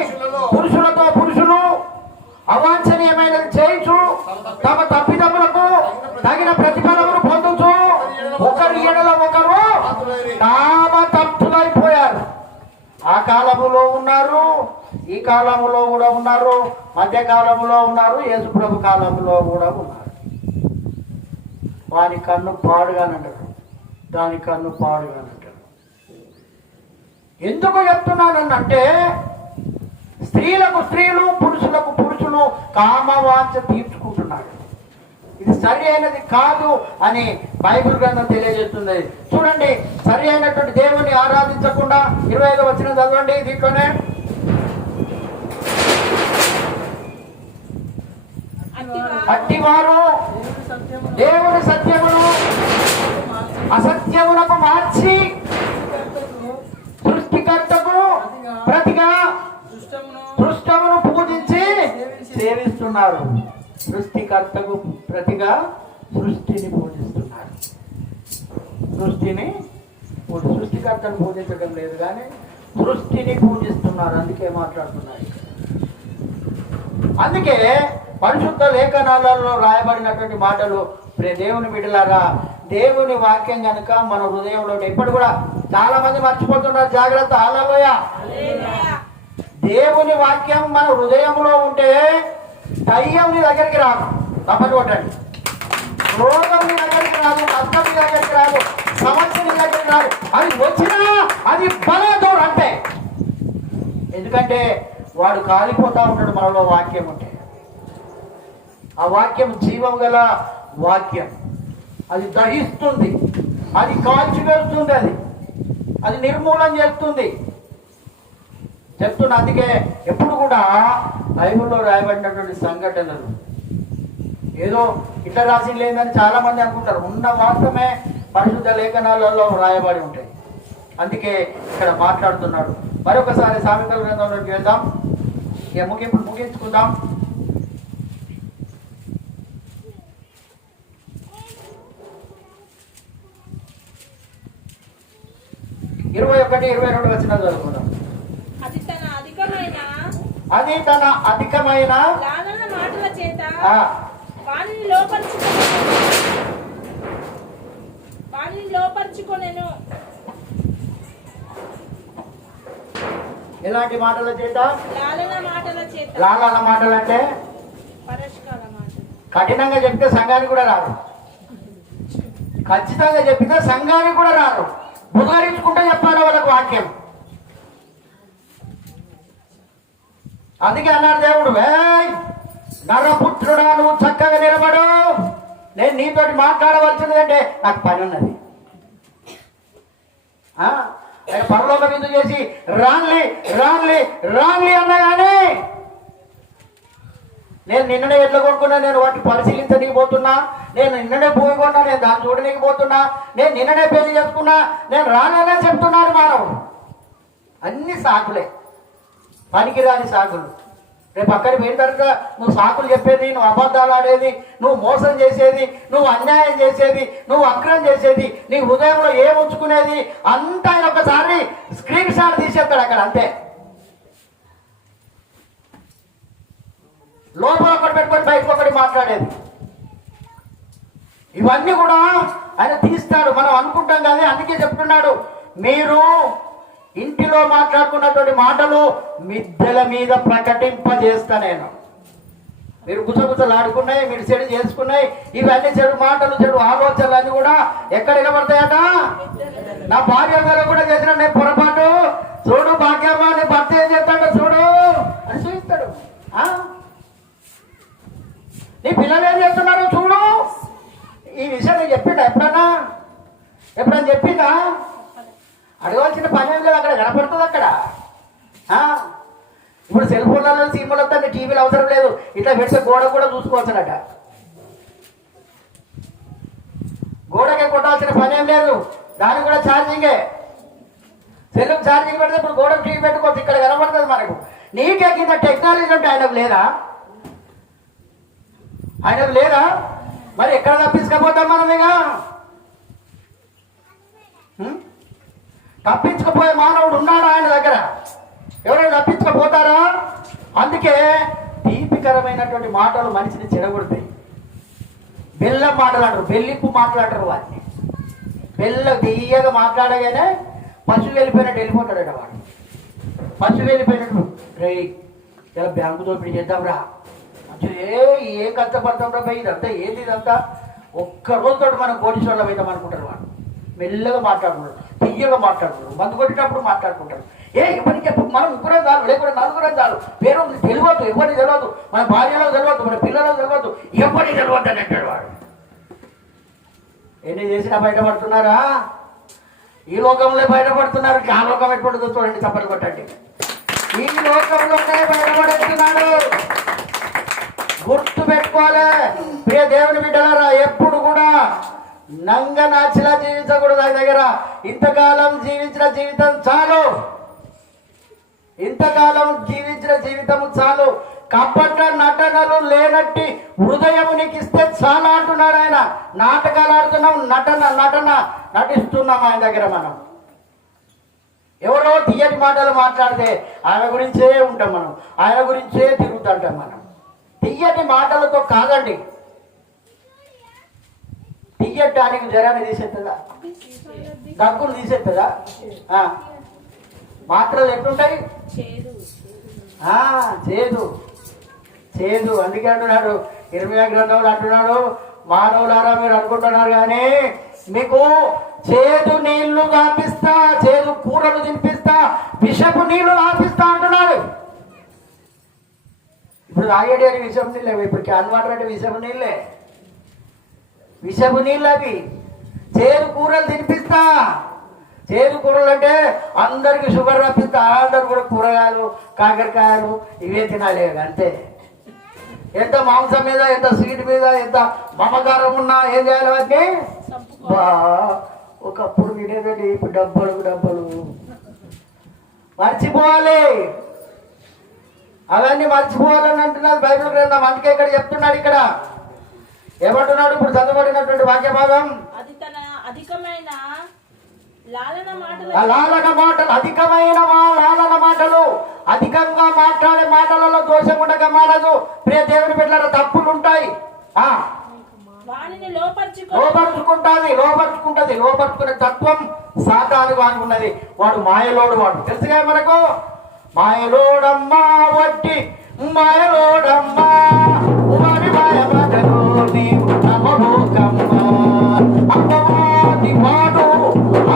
పురుషులు అవాంఛనీయమైనది చేయించు, తమ తప్పిదములకు తగిన ప్రతిఫలమును పొందుచు ఒకరి ఎడల ఒకరు నామతప్తులైపోయారు. ఆ కాలములో ఉన్నారు, ఈ కాలములో కూడా ఉన్నారు, మధ్య కాలములో ఉన్నారు, యేసుప్రభు కాలంలో కూడా ఉన్నారు. వాని కన్ను పాడుగానంటాడు, దాని కన్ను పాడుగానంటాడు. ఎందుకు చెప్తున్నానంటే స్త్రీలకు స్త్రీలు, పురుషులకు పురుషులు కామవాంఛ తీర్చుకుంటున్నాడు. ఇది సరి అయినది కాదు అని బైబిల్ గ్రంథం తెలియజేస్తుంది. చూడండి, సరి అయినటువంటి దేవుని ఆరాధించకుండా 25వ వచనం చదవండి. దీంట్లోనే అట్టివారు దేవుని సత్యమును అసత్యమునకు మార్చి సృష్టికర్తకు ప్రతిగా సృష్టమును పూజించి సేవిస్తున్నారు. సృష్టికర్తకు ప్రతిగా సృష్టిని పూజిస్తున్నారు. సృష్టికర్తను పూజించడం లేదు కానీ సృష్టిని పూజిస్తున్నారు. అందుకే మాట్లాడుతున్నారు. అందుకే పరిశుద్ధ లేఖనాలలో రాయబడినటువంటి మాటలు దేవుని బిడ్డలారా, దేవుని వాక్యం కనుక మన హృదయంలో ఇప్పుడు కూడా చాలా మంది మర్చిపోతున్నారు. జాగ్రత్త. హల్లెలూయ. దేవుని వాక్యం మన హృదయంలో ఉంటే దయ్యం నీ దగ్గరికి రాదు. తప్పని కొట్టండి. రోగం నీ దగ్గరికి రాదు, కష్టం నీ దగ్గరికి రాదు, సమస్య నీ దగ్గరికి రాదు. అది వచ్చినా అది బలదూరు అంటే. ఎందుకంటే వాడు కాలిపోతా ఉంటాడు మనలో వాక్యం ఉంటే. ఆ వాక్యం జీవం గల వాక్యం. అది దహిస్తుంది, అది కాల్చివేస్తుంది, అది నిర్మూలన చేస్తుంది. చెప్తున్నా. అందుకే ఎప్పుడు కూడా బైబిల్లో రాయబడినటువంటి సంఘటనలు ఏదో ఇట్లా రాసి లేదని చాలా మంది అనుకుంటారు. ఉన్న వాస్తవమే పరిశుద్ధ లేఖనాలలో రాయబడి ఉంటాయి. అందుకే ఇక్కడ మాట్లాడుతున్నాడు. మరొకసారి సామెతల గ్రంథంలోకి వెళ్దాం. ఇక ముగించుకుందాం. 21, 22 వచనాలు చదువుకుందాం. అది తన అధికమైన మాటల చేత లోపరుచుకొనెను. ఎలాంటి మాటల చేత? మాటల లాలన మాటలు అంటే కఠినంగా చెప్తే సంఘానికి కూడా రారు, ఖచ్చితంగా చెప్పితే సంఘానికి కూడా రారు. బుధరించుకుంటే చెప్పాలి వాళ్ళకు వాక్యం. అందుకే అన్నారు దేవుడు, నరపుత్రుడా నువ్వు చక్కగా నిలబడు, నేను నీతోటి మాట్లాడవలసిందంటే నాకు పని ఉన్నది. పరలోక విందు చేసి రాన్లీ అన్నా కానీ నేను నిన్ననే ఎట్లా కొనుక్కున్నా, నేను వాటిని పరిశీలించడానికి పోతున్నా, నేను నిన్ననే భూమి కొన్నా, నేను దాన్ని చూడలేకపోతున్నా, నేను నిన్ననే పెళ్లి చేసుకున్నా, నేను రాలేదని చెప్తున్నాడు మానవుడు. అన్ని సాకులే, పనికిరాని సాకులు. రేపు అక్కడికి పోయిన తర్వాత నువ్వు సాకులు చెప్పేది, నువ్వు అబద్ధాలు ఆడేది, నువ్వు మోసం చేసేది, నువ్వు అన్యాయం చేసేది, నువ్వు అక్రమం చేసేది, నీ హృదయంలో ఏం ఉంచుకునేది అంతా ఆయన ఒకసారి స్క్రీన్ షాట్ తీసేస్తాడు అక్కడ, అంతే. లోపల ఒకటి పెట్టుకొని బయటకు ఒకటి మాట్లాడేది, ఇవన్నీ కూడా ఆయన తీస్తాడు. మనం అనుకుంటాం కదా, అందుకే చెప్తున్నాడు, మీరు ఇంటిలో మాట్లాడుకున్నటువంటి మాటలు మిద్దెల మీద ప్రకటింపజేస్తా నేను. మీరు గుసగుసలు ఆడుకున్నాయి, మీరు చెడు చేసుకున్నాయి, ఇవన్నీ చెడు మాటలు, చెడు ఆలోచనలు అన్నీ కూడా ఎక్కడ నిలబడతాయట? నా భార్య మీద కూడా చేసిన నేను పొరపాటు, చూడు భాగ్యమ్మ నీ భర్త ఏం చేస్తాడో చూడు అని చూపిస్తాడు. నీ పిల్లలు ఏం చేస్తున్నారో చూడు. ఈ విషయం నేను చెప్పిండా? ఎప్పుడన్నా చెప్పిందా? అడగవలసిన పని ఏం లేదు, అక్కడ కనపడుతుంది అక్కడ. ఇప్పుడు సెల్ ఫోన్లలో సినిమాలు వస్తాయి, టీవీలు అవసరం లేదు, ఇట్లా పెడితే గోడ కూడా చూసుకోవచ్చునట. గోడకే కొట్టాల్సిన పని ఏం లేదు, దానికి కూడా ఛార్జింగే. సెల్లుకు ఛార్జింగ్ పెడితే ఇప్పుడు గోడకు టీవీ పెట్టుకోవచ్చు, ఇక్కడ కనపడుతుంది మనకు. నీకే కింద టెక్నాలజీ ఉంటే ఆయనకు లేదా? ఆయనకు లేదా? మరి ఎక్కడ తప్పించకపోతాం మనం? ఇక తప్పించకపోయే మానవుడు ఉన్నాడా ఆయన దగ్గర? ఎవరైనా తప్పించకపోతారా? అందుకే తీపికరమైనటువంటి మాటలు మనిషిని చెడగొడతాయి. బెల్లం మాటలాడరు, బెల్లిప్పు మాట్లాడరు. వాటిని తీయగా మాట్లాడగానే పశువు వెళ్ళిపోయినట్టు వెళ్ళిపోతాడట వాడు. పశువు వెళ్ళిపోయినట్టు, రే ఇలా బ్యాంకు దోపిడీ చేద్దాంరా, ఏం కష్టపడతాం రా, ఇదంతా ఏంటి, ఇదంతా ఒక్క రోజుతో మనం కోటీశ్వరులం అవుతాం అనుకుంటారు. వాడు మెల్లగా మాట్లాడుకుంటారు, తీయగా మాట్లాడుకుంటారు, మందు కొట్టేటప్పుడు మాట్లాడుకుంటారు. ఎవరికి మనం ముగ్గురే చాలు, లేకపోతే నలుగురే చాలు, పేరు తెలియదు, ఎవరికి తెలియదు, మన భార్యలో తెలియదు, మన పిల్లలకు తెలియదు, ఎవరికి తెలియదు అని అంటాడు వాడు. ఎన్ని చేసినా బయటపడుతున్నారా? ఈ లోకంలో బయటపడుతున్నారు, ఆ లోకం ఎటువంటి చూడండి, చప్పట్లు కొట్టండి. ఈ లోకంలోనే బయటపడుతున్నాడు. గుర్తు పెట్టుకోవాలి ప్రియ దేవుని బిడ్డలారా, ఎప్పుడు కూడా నంగ నాచిలా జీవించకూడదు. ఆయన దగ్గర ఇంతకాలం జీవించిన జీవితం చాలు, ఇంతకాలం జీవించిన జీవితం చాలు. కపట నటనలు లేనట్టి హృదయం నీకు ఇస్తే చాలా అంటున్నాడు ఆయన. నాటకాలు ఆడుతున్నాం, నటిస్తున్నాం ఆయన దగ్గర. మనం ఎవరో తీయటి మాటలు మాట్లాడితే ఆయన గురించే ఉంటాం, మనం ఆయన గురించే తిరుగుతుంటాం. మనం తీయటి మాటలతో కాదండి, తీయటానికి జ్వరాన్ని తీసేస్తుందా, దగ్గులు తీసేస్తుందా? మాటలు ఎట్లుంటాయి? చేదు. అందుకే అంటున్నాడు, 20వ గ్రంథంలో అంటున్నాడు, మానవులారా మీరు అనుకుంటున్నారు కానీ మీకు చేదు నీళ్లు తాపిస్తా, చేదు కూరలు తినిపిస్తా, విషపు నీళ్లు తాపిస్తా అంటున్నాడు. ఇప్పుడు తాగేటి అని విషపు నీళ్ళే, ఇప్పుడు క్యాన్ వాటర్ అంటే విషపు నీళ్ళే, విషపు నీళ్ళు అవి. చేదు కూరలు తినిపిస్తా, చేదు కూరలు అంటే అందరికి షుగర్ రప్పిస్తా, అందరు కూడా కూరగాయలు, కాకరకాయలు ఇవే తినాలి అంతే. ఎంత మాంసం మీద, ఎంత స్వీట్ మీద, ఎంత మమకారం ఉన్నా ఏం చేయాలి వాటిని? ఒకప్పుడు తినేదండి, ఇప్పుడు డబ్బలు మర్చిపోవాలి. అవన్నీ మర్చిపోవాలని అంటున్నది బైబిల్ గ్రంథం. అందుకే ఇక్కడ చెప్తున్నాడు, ఇక్కడ ఏమంటున్నాడు? ఇప్పుడు చదవబడినటువంటి వాక్య భాగం, అధికమైన లాలన మాటలు, అధికంగా మాట్లాడే మాటలలో దోషం ఉండక మానదు. ప్రియ దేవుని బిడ్డలారా, తప్పులు ఉంటాయి, లోపరుచుకుంటది. తత్వం సాతాను వానికి ఉన్నది. వాడు మాయలోడు, వాడు తెలుసుగా మనకు. మాయలోడమ్మా వడ్డి మాయలోడమ్మా, వాడి మాయ మాటలు నీవు నమ్మబోకమ్మా. అమ్మవాడి వాడు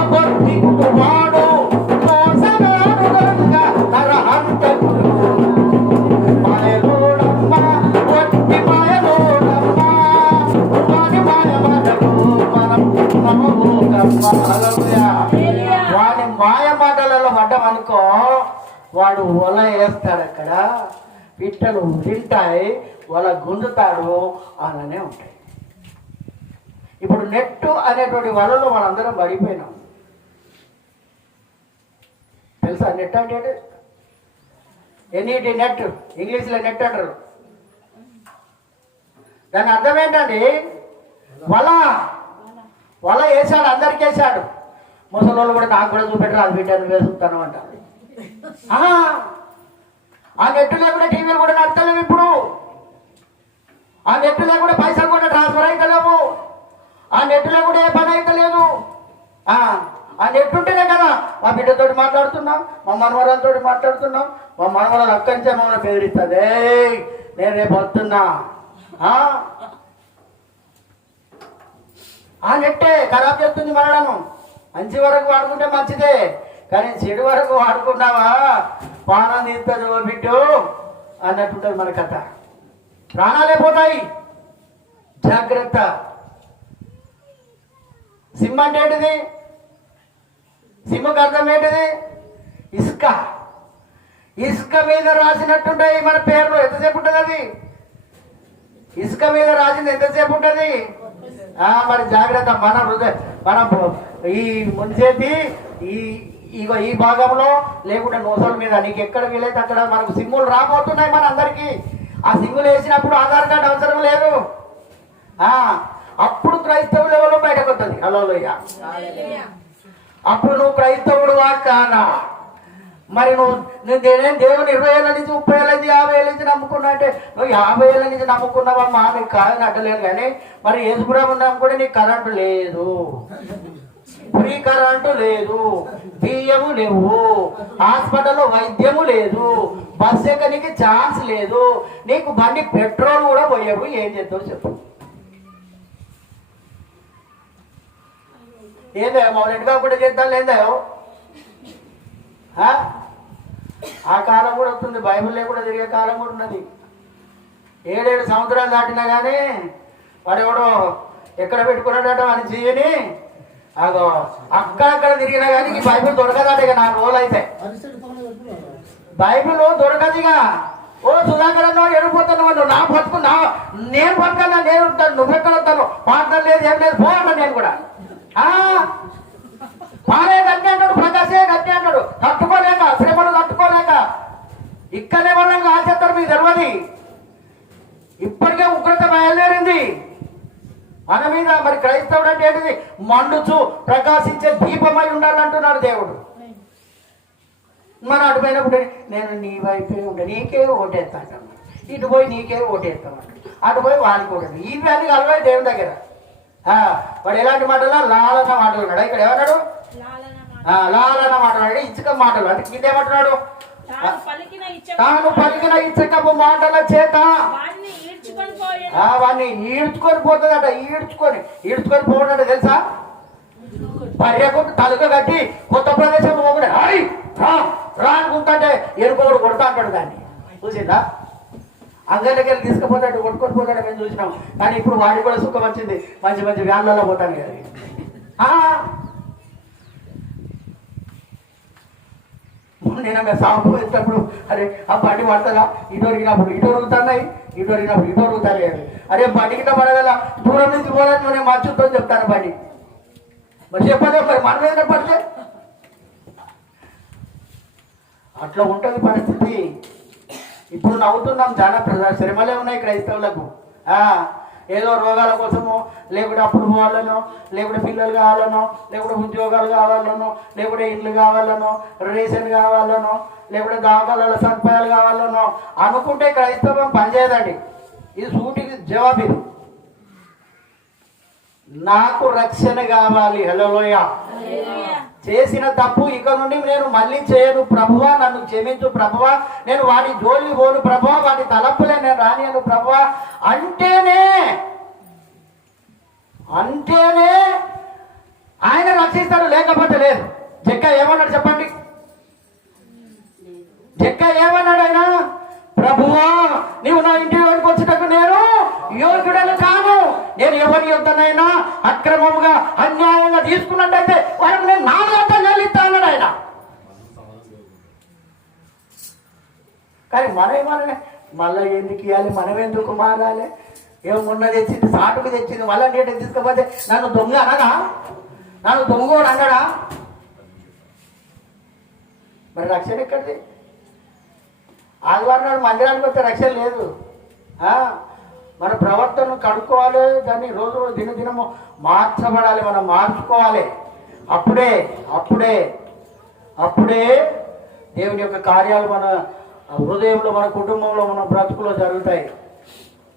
అబద్ధికుడు, వాడు మోసగాడు గనుక నరహంతకుడు. మాయలోడమ్మా వడ్డి మాయలోడమ్మా, వాడి మాయ మాటలు మనం నమ్మబోకమ్మా. వాడి మాయ మాటలలో పడ్డమనుకో, వాడు వల వేస్తాడు, అక్కడ పిట్టలు తింటాయి, వల గుంజుతాడు, అలానే ఉంటాయి. ఇప్పుడు నెట్ అనేటువంటి వలలో మనందరం పడిపోయినాం. తెలుసా నెట్ అంటే ఏంటి? ఎన్ఈటి నెట్, ఇంగ్లీష్లో నెట్ అంటారు. దాని అర్థం ఏంటండి? వల వల వేసాడు, అందరికి వేసాడు. ముసలోళ్ళు కూడా నాకు కూడా చూపెట్టరు, అది బిడ్డను వేసుకుంటాను అంట. ఆ నెట్ లేకుండా టీవీలు కూడా నడతలేవు ఇప్పుడు. ఆ నెట్ లేకుండా పైసలు కూడా ట్రాన్స్ఫర్ అయితలేవు. ఆ నెట్ లేకుండా ఏ పని అయితలేదు. ఆ నెట్ ఉంటేనే కదా మా బిడ్డతోటి మాట్లాడుతున్నాం, మా మనవరాలతో మాట్లాడుతున్నాం. మా మనవరాలు అక్కడి నుంచే మమ్మల్ని బెదిరిస్తుంది, నేను రేపు వస్తున్నా. ఆ నెట్టే ఖరాబ్ చేస్తుంది మనలను. మంచి వరకు వాడుకుంటే మంచిదే, కానీ చెడు వరకు వాడుకున్నావా ప్రాణం తీస్తుంది ఓ బిడ్డు అన్నట్టుంటుంది మన కథ. ప్రాణాలే పోతాయి, జాగ్రత్త. సిమ్ అంటే ఏంటిది? సిమ్కి అర్థం ఏంటిది? ఇసుక. ఇసుక మీద రాసినట్టుంటాయి మన పేర్లు. ఎంతసేపు ఉంటుంది అది? ఇసుక మీద రాసింది ఎంతసేపు ఉంటుంది? మరి జాగ్రత్త. మన హృదయ మన ఈ ముంచేతి ఈ భాగంలో లేకుంటే నోసల మీద నీకు ఎక్కడ వీలైతే అక్కడ మనకు సిమ్ములు రాబోతున్నాయి మన అందరికీ. ఆ సిమ్ములు వేసినప్పుడు ఆధార్ కార్డు అవసరం లేదు. అప్పుడు క్రైస్తవులు ఎవరో బయటకు వస్తుంది. హల్లెలూయా. అప్పుడు నువ్వు క్రైస్తవుడు కానా? మరి నువ్వు దేవుని 20 ఏళ్ళ నుంచి 30 ఏళ్ళ నుంచి 50 ఏళ్ళ నుంచి నమ్ముకున్నా అంటే నువ్వు 50 ఏళ్ళ నుంచి నమ్ముకున్నావమ్మా, నీకు కాదని అడ్డలేదు. కానీ మరి యేసుప్రభువుని నమ్ముకుంటే నీకు కరెంటు లేదు, ఫ్రీ కరెంటు లేదు, బియ్యము లేవు, హాస్పిటల్లో వైద్యము లేదు, బస్ ఎక్కనికి ఛాన్స్ లేదు, నీకు బండి పెట్రోల్ కూడా పోయావు. ఏం చేద్దావు చెప్పు? ఏందో మౌనెంట్గా కూడా చేద్దాం లేదో. ఆ కాలం కూడా వస్తుంది, బైబిల్లో కూడా తిరిగే కాలం కూడా ఉన్నది. 7 సంవత్సరాలు దాటినా కానీ వాడెవడో ఎక్కడ పెట్టుకున్నాడట అని చేయని అగో అక్కడక్కడ తిరిగినా కానీ ఈ బైబిల్ దొరకదట. ఇక 4 రోజులు అయితే బైబిల్ దొరకదుగా. ఓ సుధాకర్ అన్న ఎడిపోతాను, నా బతుకు నేను బతకన్నా, నేను ఉంటాను, నువ్వెక్కడ వస్తాను, పాటలు లేదు ఏం లేదు పోతాను నేను కూడా. పాలే గట్టి అంటాడు, ప్రకాశే గట్టి అంటాడు. తట్టుకోలేక, శ్రమలు తట్టుకోలేక ఇక్కడే వాళ్ళం ఆచేస్తారు. మీకు తెలియదు, ఇప్పటికే ఉగ్రత బయలుదేరింది మన మీద. మరి క్రైస్తవుడు అంటే ఏంటిది? మండుచు ప్రకాశించే దీపమై ఉండాలంటున్నాడు దేవుడు. మనం అటుపోయినప్పుడు నేను నీ వైపే ఉంటా, నీకే ఓటేస్తాను, ఇటు పోయి నీకే ఓటేస్తాను, అటు పోయి వాడికి ఓటేస్తాను. ఇవి అన్ని కలవాలి దేవుని దగ్గర. వాడు ఎలాంటి మాటలు? లాలన మాటలు ఉన్నాడు. ఇక్కడ ఏమన్నాడు? లాలన మాటలు, ఇచ్చక మాటలు. అంటే కింద ఏమంటున్నాడు? తాను పలికిన ఇచ్చకపు మాటల చేత వాడిని ఈడ్చుకొని పోతుందట. ఈడ్చుకొని పోవడం తెలుసా? పర్యకు తలుక కట్టి కొత్త ప్రదేశం పోకుండా రా అనుకుంటే ఎరుకోడు కొడతా అంటాడు. దాన్ని చూసిందా? అంగడికి వెళ్ళి తీసుకుపోతాడు, కొట్టుకొని పోతాడు. మేము చూసినాం. కానీ ఇప్పుడు వాడికి కూడా సుఖం వచ్చింది, మంచి మంచి వ్యాన్లలో పోతాను కదా. నేను మేము సాగు వేసినప్పుడు అరే ఆ బండి పడతారా, ఇటు ఒరిగినప్పుడు ఇటు ఒరుగుతున్నాయి, ఇటు ఒరిగినప్పుడు ఇటు ఒరుగుతాయి. అరే బండి కింద పడగల దూరం నుంచి పోలేదు, నేను మర్చుతో చెప్తాను బండి. మరి చెప్పలే, మరి మన మీద పడితే అట్లా ఉంటుంది పరిస్థితి. ఇప్పుడు నవ్వుతున్నాం, చాలా శ్రమలే ఉన్నాయి క్రైస్తవులకు. ఏదో రోగాల కోసమో, లేకుంటే అప్పుడు పోవాలనో, లేకుంటే పిల్లలు కావాలనో, లేకుంటే ఉద్యోగాలు కావాలనో, లేకుంటే ఇండ్లు కావాలనో, రేషన్ కావాలనో, లేకుంటే దాఖలాల సదుపాయాలు కావాలనో అనుకుంటే క్రైస్తవం పనిచేయదండి. ఇది సూటికి జవాబు. ఇది నాకు రక్షణ కావాలి. హల్లెలూయా. చేసిన తప్పు ఇక నుండి నేను మళ్ళీ చేయను ప్రభువా, నన్ను క్షమించు ప్రభువా, నేను వాటి జోలి పోను ప్రభువా, వాటి తలపులే నేను రానియను ప్రభువా అంటేనే ఆయన రక్షిస్తాడు, లేకపోతే లేదు. జక్క ఏమన్నాడు చెప్పండి? జక్క ఏమన్నాడు? ఆయన ప్రభువా నీవు నా ఇంటి వరకు వచ్చేటప్పుడు నేను యోగ్యుడను కాను, నేను ఎవరి యొద్దనైనా అక్రమముగా అన్యాయంగా తీసుకున్నట్టయితే వారికి నేను 4 గంటలు చెల్లిస్తా అన్నాడు ఆయన. కానీ మనమే మళ్ళీ ఎందుకు ఇవ్వాలి, మనం ఎందుకు మారాలి? ఏం మొన్న తెచ్చింది, సాటుకు తెచ్చింది, మళ్ళీ నీట తీసుకపోతే నన్ను దొంగ అనగా, నన్ను దొంగోడు అన్నాడా? మరి రక్షణ ఎక్కడిది? ఆదివారం నాడు మందిరానికి వస్తే రక్షణ లేదు. మన ప్రవర్తనను కడుక్కోవాలి, దాన్ని రోజు రోజు దినదినము మార్చబడాలి, మనం మార్చుకోవాలి. అప్పుడే అప్పుడే అప్పుడే దేవుని యొక్క కార్యాలు మన హృదయంలో, మన కుటుంబంలో, మన బ్రతుకులో జరుగుతాయి.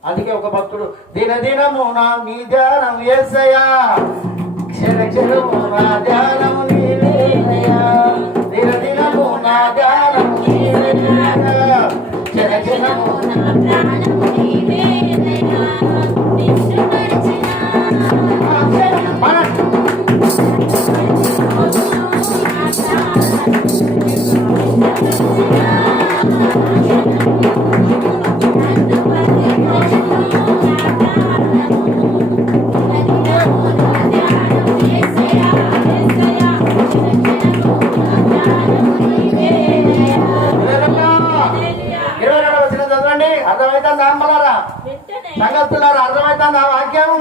అందుకే ఒక భక్తుడు, దినదినము నా నీ ధ్యానం యేసయ్యా, క్షణ క్షణము నా ధ్యానం నీవేనయ్యా, దినదినము నా ధ్యానం నీవేనయ్యా, క్షణ క్షణము నా ప్రాణము నీవేనయ్యా, నిన్ను మరచిన సంగతులారా, అర్థమవుతుంది ఆ వాక్యం.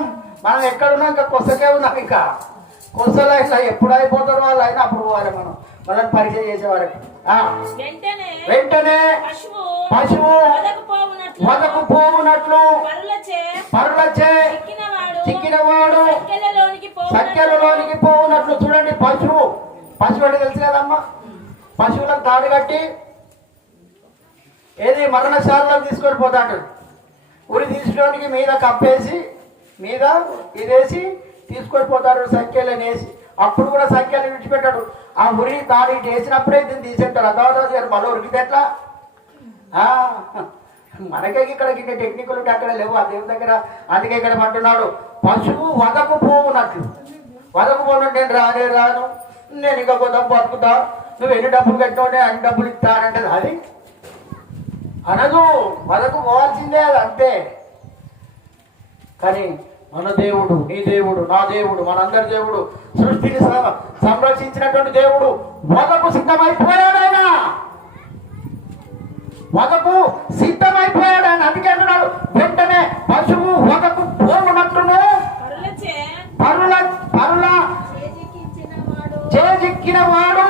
మనం ఎక్కడున్నా ఇంకా కొసకే ఉన్నాం. ఇంకా కొసలో ఇట్లా ఎప్పుడు అయిపోతారు వాళ్ళు అయినా అప్పుడు పోవాలి మనం, మనల్ని పరిచయం చేసేవారికి. వెంటనే పశువు వదకు పోవునట్లు పరులచే చిక్కినవాడు సంఖ్యలలోనికి పోవునట్లు. చూడండి, పశువు అంటే తెలుసు కదమ్మా, పశువులకు తాడు కట్టి ఏది మరణశాలలో తీసుకొని పోతాడు. ఉరి తీసుకోవడానికి మీద కప్పేసి మీద ఇదేసి తీసుకొని పోతారు, సంఖ్యలను వేసి. అప్పుడు కూడా సంఖ్యలు విడిచిపెట్టాడు. ఆ ఉరి తాడు ఇటు వేసినప్పుడే దీన్ని తీసేటారు. అదవరాజు గారు మళ్ళీ ఉరికితే ఎట్లా? మనకే ఇక్కడ గిట్ట టెక్నికల్ ఉంటే అక్కడ లేవు ఆ దేవుని దగ్గర. అందుకే ఇక్కడ అంటున్నాడు, పశువు వదకు పోవునట్లు. వదకు పోనంటే నేను రానే రాను, నేను ఇంకా కొంత బతుకుతా, నువ్వు ఎన్ని డబ్బులు కట్టినావు అన్ని డబ్బులు ఇస్తానంటే అది అనదు. వదకు పోవాల్సిందే, అది అంతే. కానీ మన దేవుడు, నీ దేవుడు, నా దేవుడు, మనందరి దేవుడు, సృష్టిని సంరక్షించినటువంటి దేవుడు వదకు సిద్ధమైపోయాడు. ఆయన వదకు సిద్ధమైపోయాడు. ఆయన అందుకే అంటున్నాడు, వెంటనే పశువు వదకు పోవునట్లును పరుల చేజిక్కిన వాడు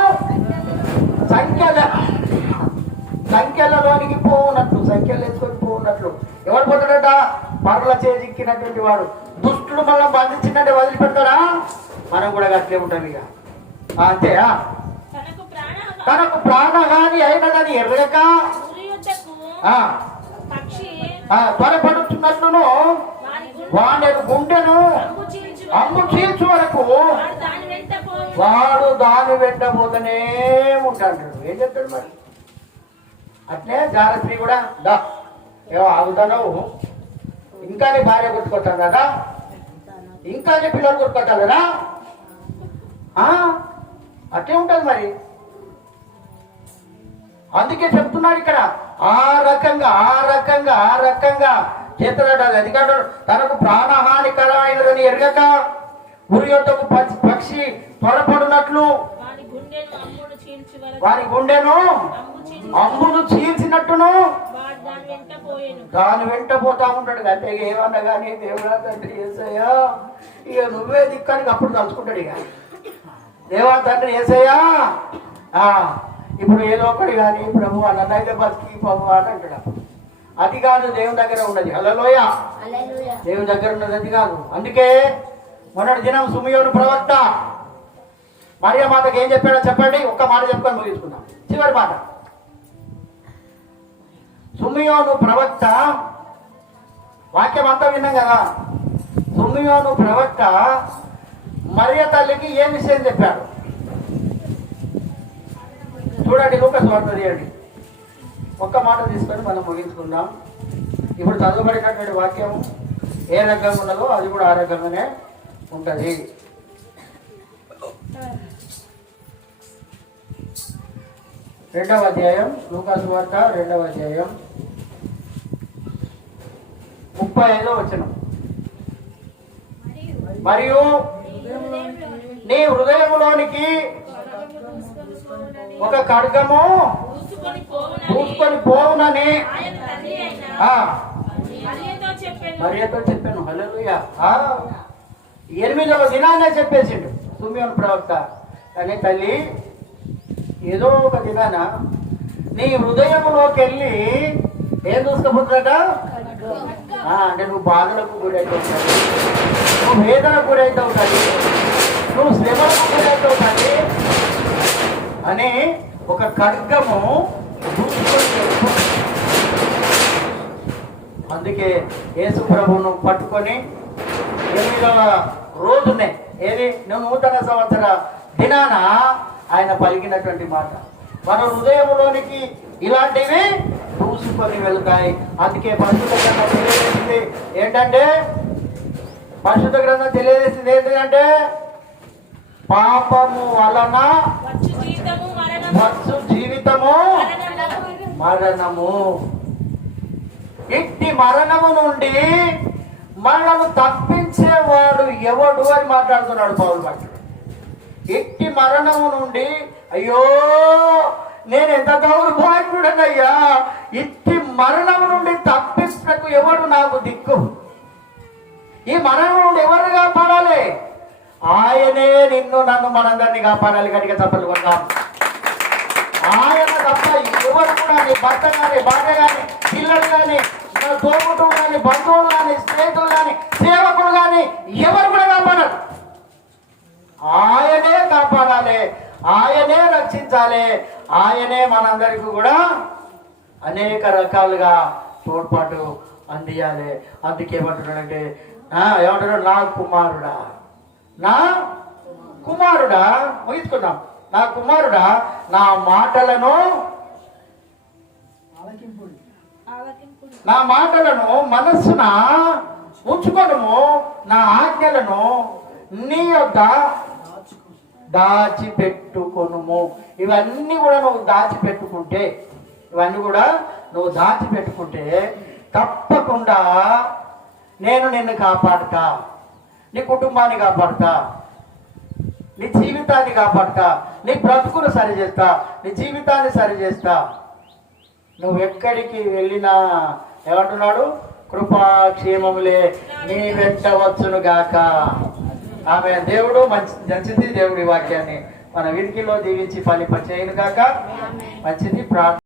సంఖ్యలలోనికి పోవునట్లు, సంఖ్యలు వేసుకొని పోవునట్లు. ఎవరు పోతాడట? పరుల చేజిక్కినటువంటి వాడు. దుష్టుడు మనం బంధించిందంటే వదిలిపెడతాడా? మనం కూడా అట్లే ఉంటాం ఇక, అంతేయా? తనకు ప్రాణహాని అయినదని ఎర్రక త్వరపడుతున్నట్లును వాడి గుండెను అమ్ము చీల్చు వరకు వాడు దాని వెంట పోతూనే ఉంటాడు. ఏం చెప్తాడు మరి? అట్లే జాగ్రత్త కూడా దా ఏమో ఆగుతాను, ఇంకా నీ భార్య గుర్తుకొట్టాను కదా, ఇంకా నీ పిల్లలు గుర్తుకొట్టాలి కదా, అట్లే ఉంటుంది మరి. అందుకే చెప్తున్నాడు ఇక్కడ, ఆ రకంగా చేతులట. ఎందుకంటే తనకు ప్రాణహానికరమైనదని ఎరగక ఉరి యొద్దకు పక్షి త్వరపడినట్లు వారి గుండెను అమ్మును చీల్చినట్టును దాని వెంట పోతా ఉంటాడు. అంటే ఏమన్నా కానీ దేవుడా తండ్రి యేసయ్యా ఇక నువ్వే దిక్కానికి అప్పుడు తలుచుకుంటాడు. ఇక దేవా తండ్రి యేసయ్యా ఇప్పుడు ఏదో ఒకటి కానీ ప్రభు నన్నైతే బతికి ప్రభు అని అంటాడు. అది కాదు దేవుని దగ్గర ఉన్నది. హల్లెలూయా, దేవుని దగ్గర ఉన్నది అది కాదు. అందుకే మొన్నటి దినం సుమియోను ప్రవక్త మరియ మాతకి ఏం చెప్పాడో చెప్పండి, ఒక్క మాట చెప్పుకొని ముగించుకుందాం. చివరి మాట, సుమియోను ప్రవక్త, వాక్యం అంతా విన్నాం కదా. సుమియోను ప్రవక్త మరియ తల్లికి ఏ విషయం చెప్పాడు చూడండి. లూకాసు వార్త తీయండి, ఒక్క మాట తీసుకొని మనం ముగించుకుందాం. ఇప్పుడు చదవబడినటువంటి వాక్యం ఏ రకంగా ఉన్నదో అది కూడా ఆ రకంగానే ఉంటుంది. రెండవ అధ్యాయం, లూకాసు వార్త 2వ అధ్యాయం 35వ వచనం. మరియు నీ హృదయంలోనికి ఒక ఖడ్గము దూసుకొని పోవునని మరియతో చెప్పాను. హల్లెలూయా. 8వ దినాన్నే చెప్పేసిండు సుమియోను ప్రవక్త. కానీ తల్లి ఏదో ఒక దినాన నీ హృదయంలోకి వెళ్ళి ఏం చూసుకోబోతుందట? అంటే నువ్వు బాధలకు గురైతావు, నువ్వు వేదనకు గురైతావు తల్లి, నువ్వు శ్రమలకు గురైతావు తల్లి అని ఒక ఖడ్గము అందుకే యేసు ప్రభువును పట్టుకొని 8వ రోజునే ఏది నూతన సంవత్సర దినాన ఆయన పలికినటువంటి మాట మన హృదయంలోనికి ఇలాంటివి దూసుకొని వెళ్తాయి. అందుకే పరిశుద్ధ గ్రంథం తెలియజేసింది ఏంటంటే, పరిశుద్ధ గ్రంథం తెలియజేసింది ఏంటంటే, పాపము వలన వచ్చు జీవితము మరణము. ఇట్టి మరణము నుండి మనము తప్పించేవాడు ఎవడు అని మాట్లాడుతున్నాడు పౌలు భక్తుడు. ఇట్టి మరణము నుండి, అయ్యో నేను ఎంత దౌర్భాగ్యుడనయ్యా, ఇట్టి మరణము నుండి తప్పించకు ఎవడు నాకు దిక్కు? ఈ మరణం నుండి ఎవరు కాపాడాలి? ఆయనే నిన్ను నన్ను మనందరినీ కాపాడాలి. కనుక తప్పలు కొన్నాం. ఆయన తప్ప ఎవరు కూడా, నీ భర్త కానీ, భార్య కానీ, పిల్లలు కానీ, తోబుట్టులు కానీ, బంధువులు కానీ, స్నేహితులు కానీ, సేవకులు కానీ ఎవరు కూడా కాపాడాలి. ఆయనే కాపాడాలి, ఆయనే రక్షించాలి, ఆయనే మనందరికీ కూడా అనేక రకాలుగా తోడ్పాటు అందియాలి. అందుకే ఏమంటున్నాడంటే, ఏమంటున్నాడు? నా కుమారుడా, నా కుమారుడా, ముగించుకున్నాం. నా కుమారుడా, నా మాటలను మనస్సున ఉంచుకొనుము, నా ఆజ్ఞలను నీ యొక్క దాచిపెట్టుకొనుము. ఇవన్నీ కూడా నువ్వు దాచిపెట్టుకుంటే తప్పకుండా నేను నిన్ను కాపాడుతా, నీ కుటుంబాన్ని కాపాడుతా, నీ జీవితాన్ని కాపాడుతా, నీ బ్రతుకును సరిచేస్తా, నీ జీవితాన్ని సరిచేస్తా. నువ్వు ఎక్కడికి వెళ్ళినా ఏమంటున్నాడు? కృపాక్షేమములే నీ వెంట వచ్చును గాక. ఆమె దేవుడు మంచిది. దేవుడి వాక్యాన్ని మన వీరికిలో దీవించి ఫలింప చేయను గాక. మంచిది. ప్రార్థన.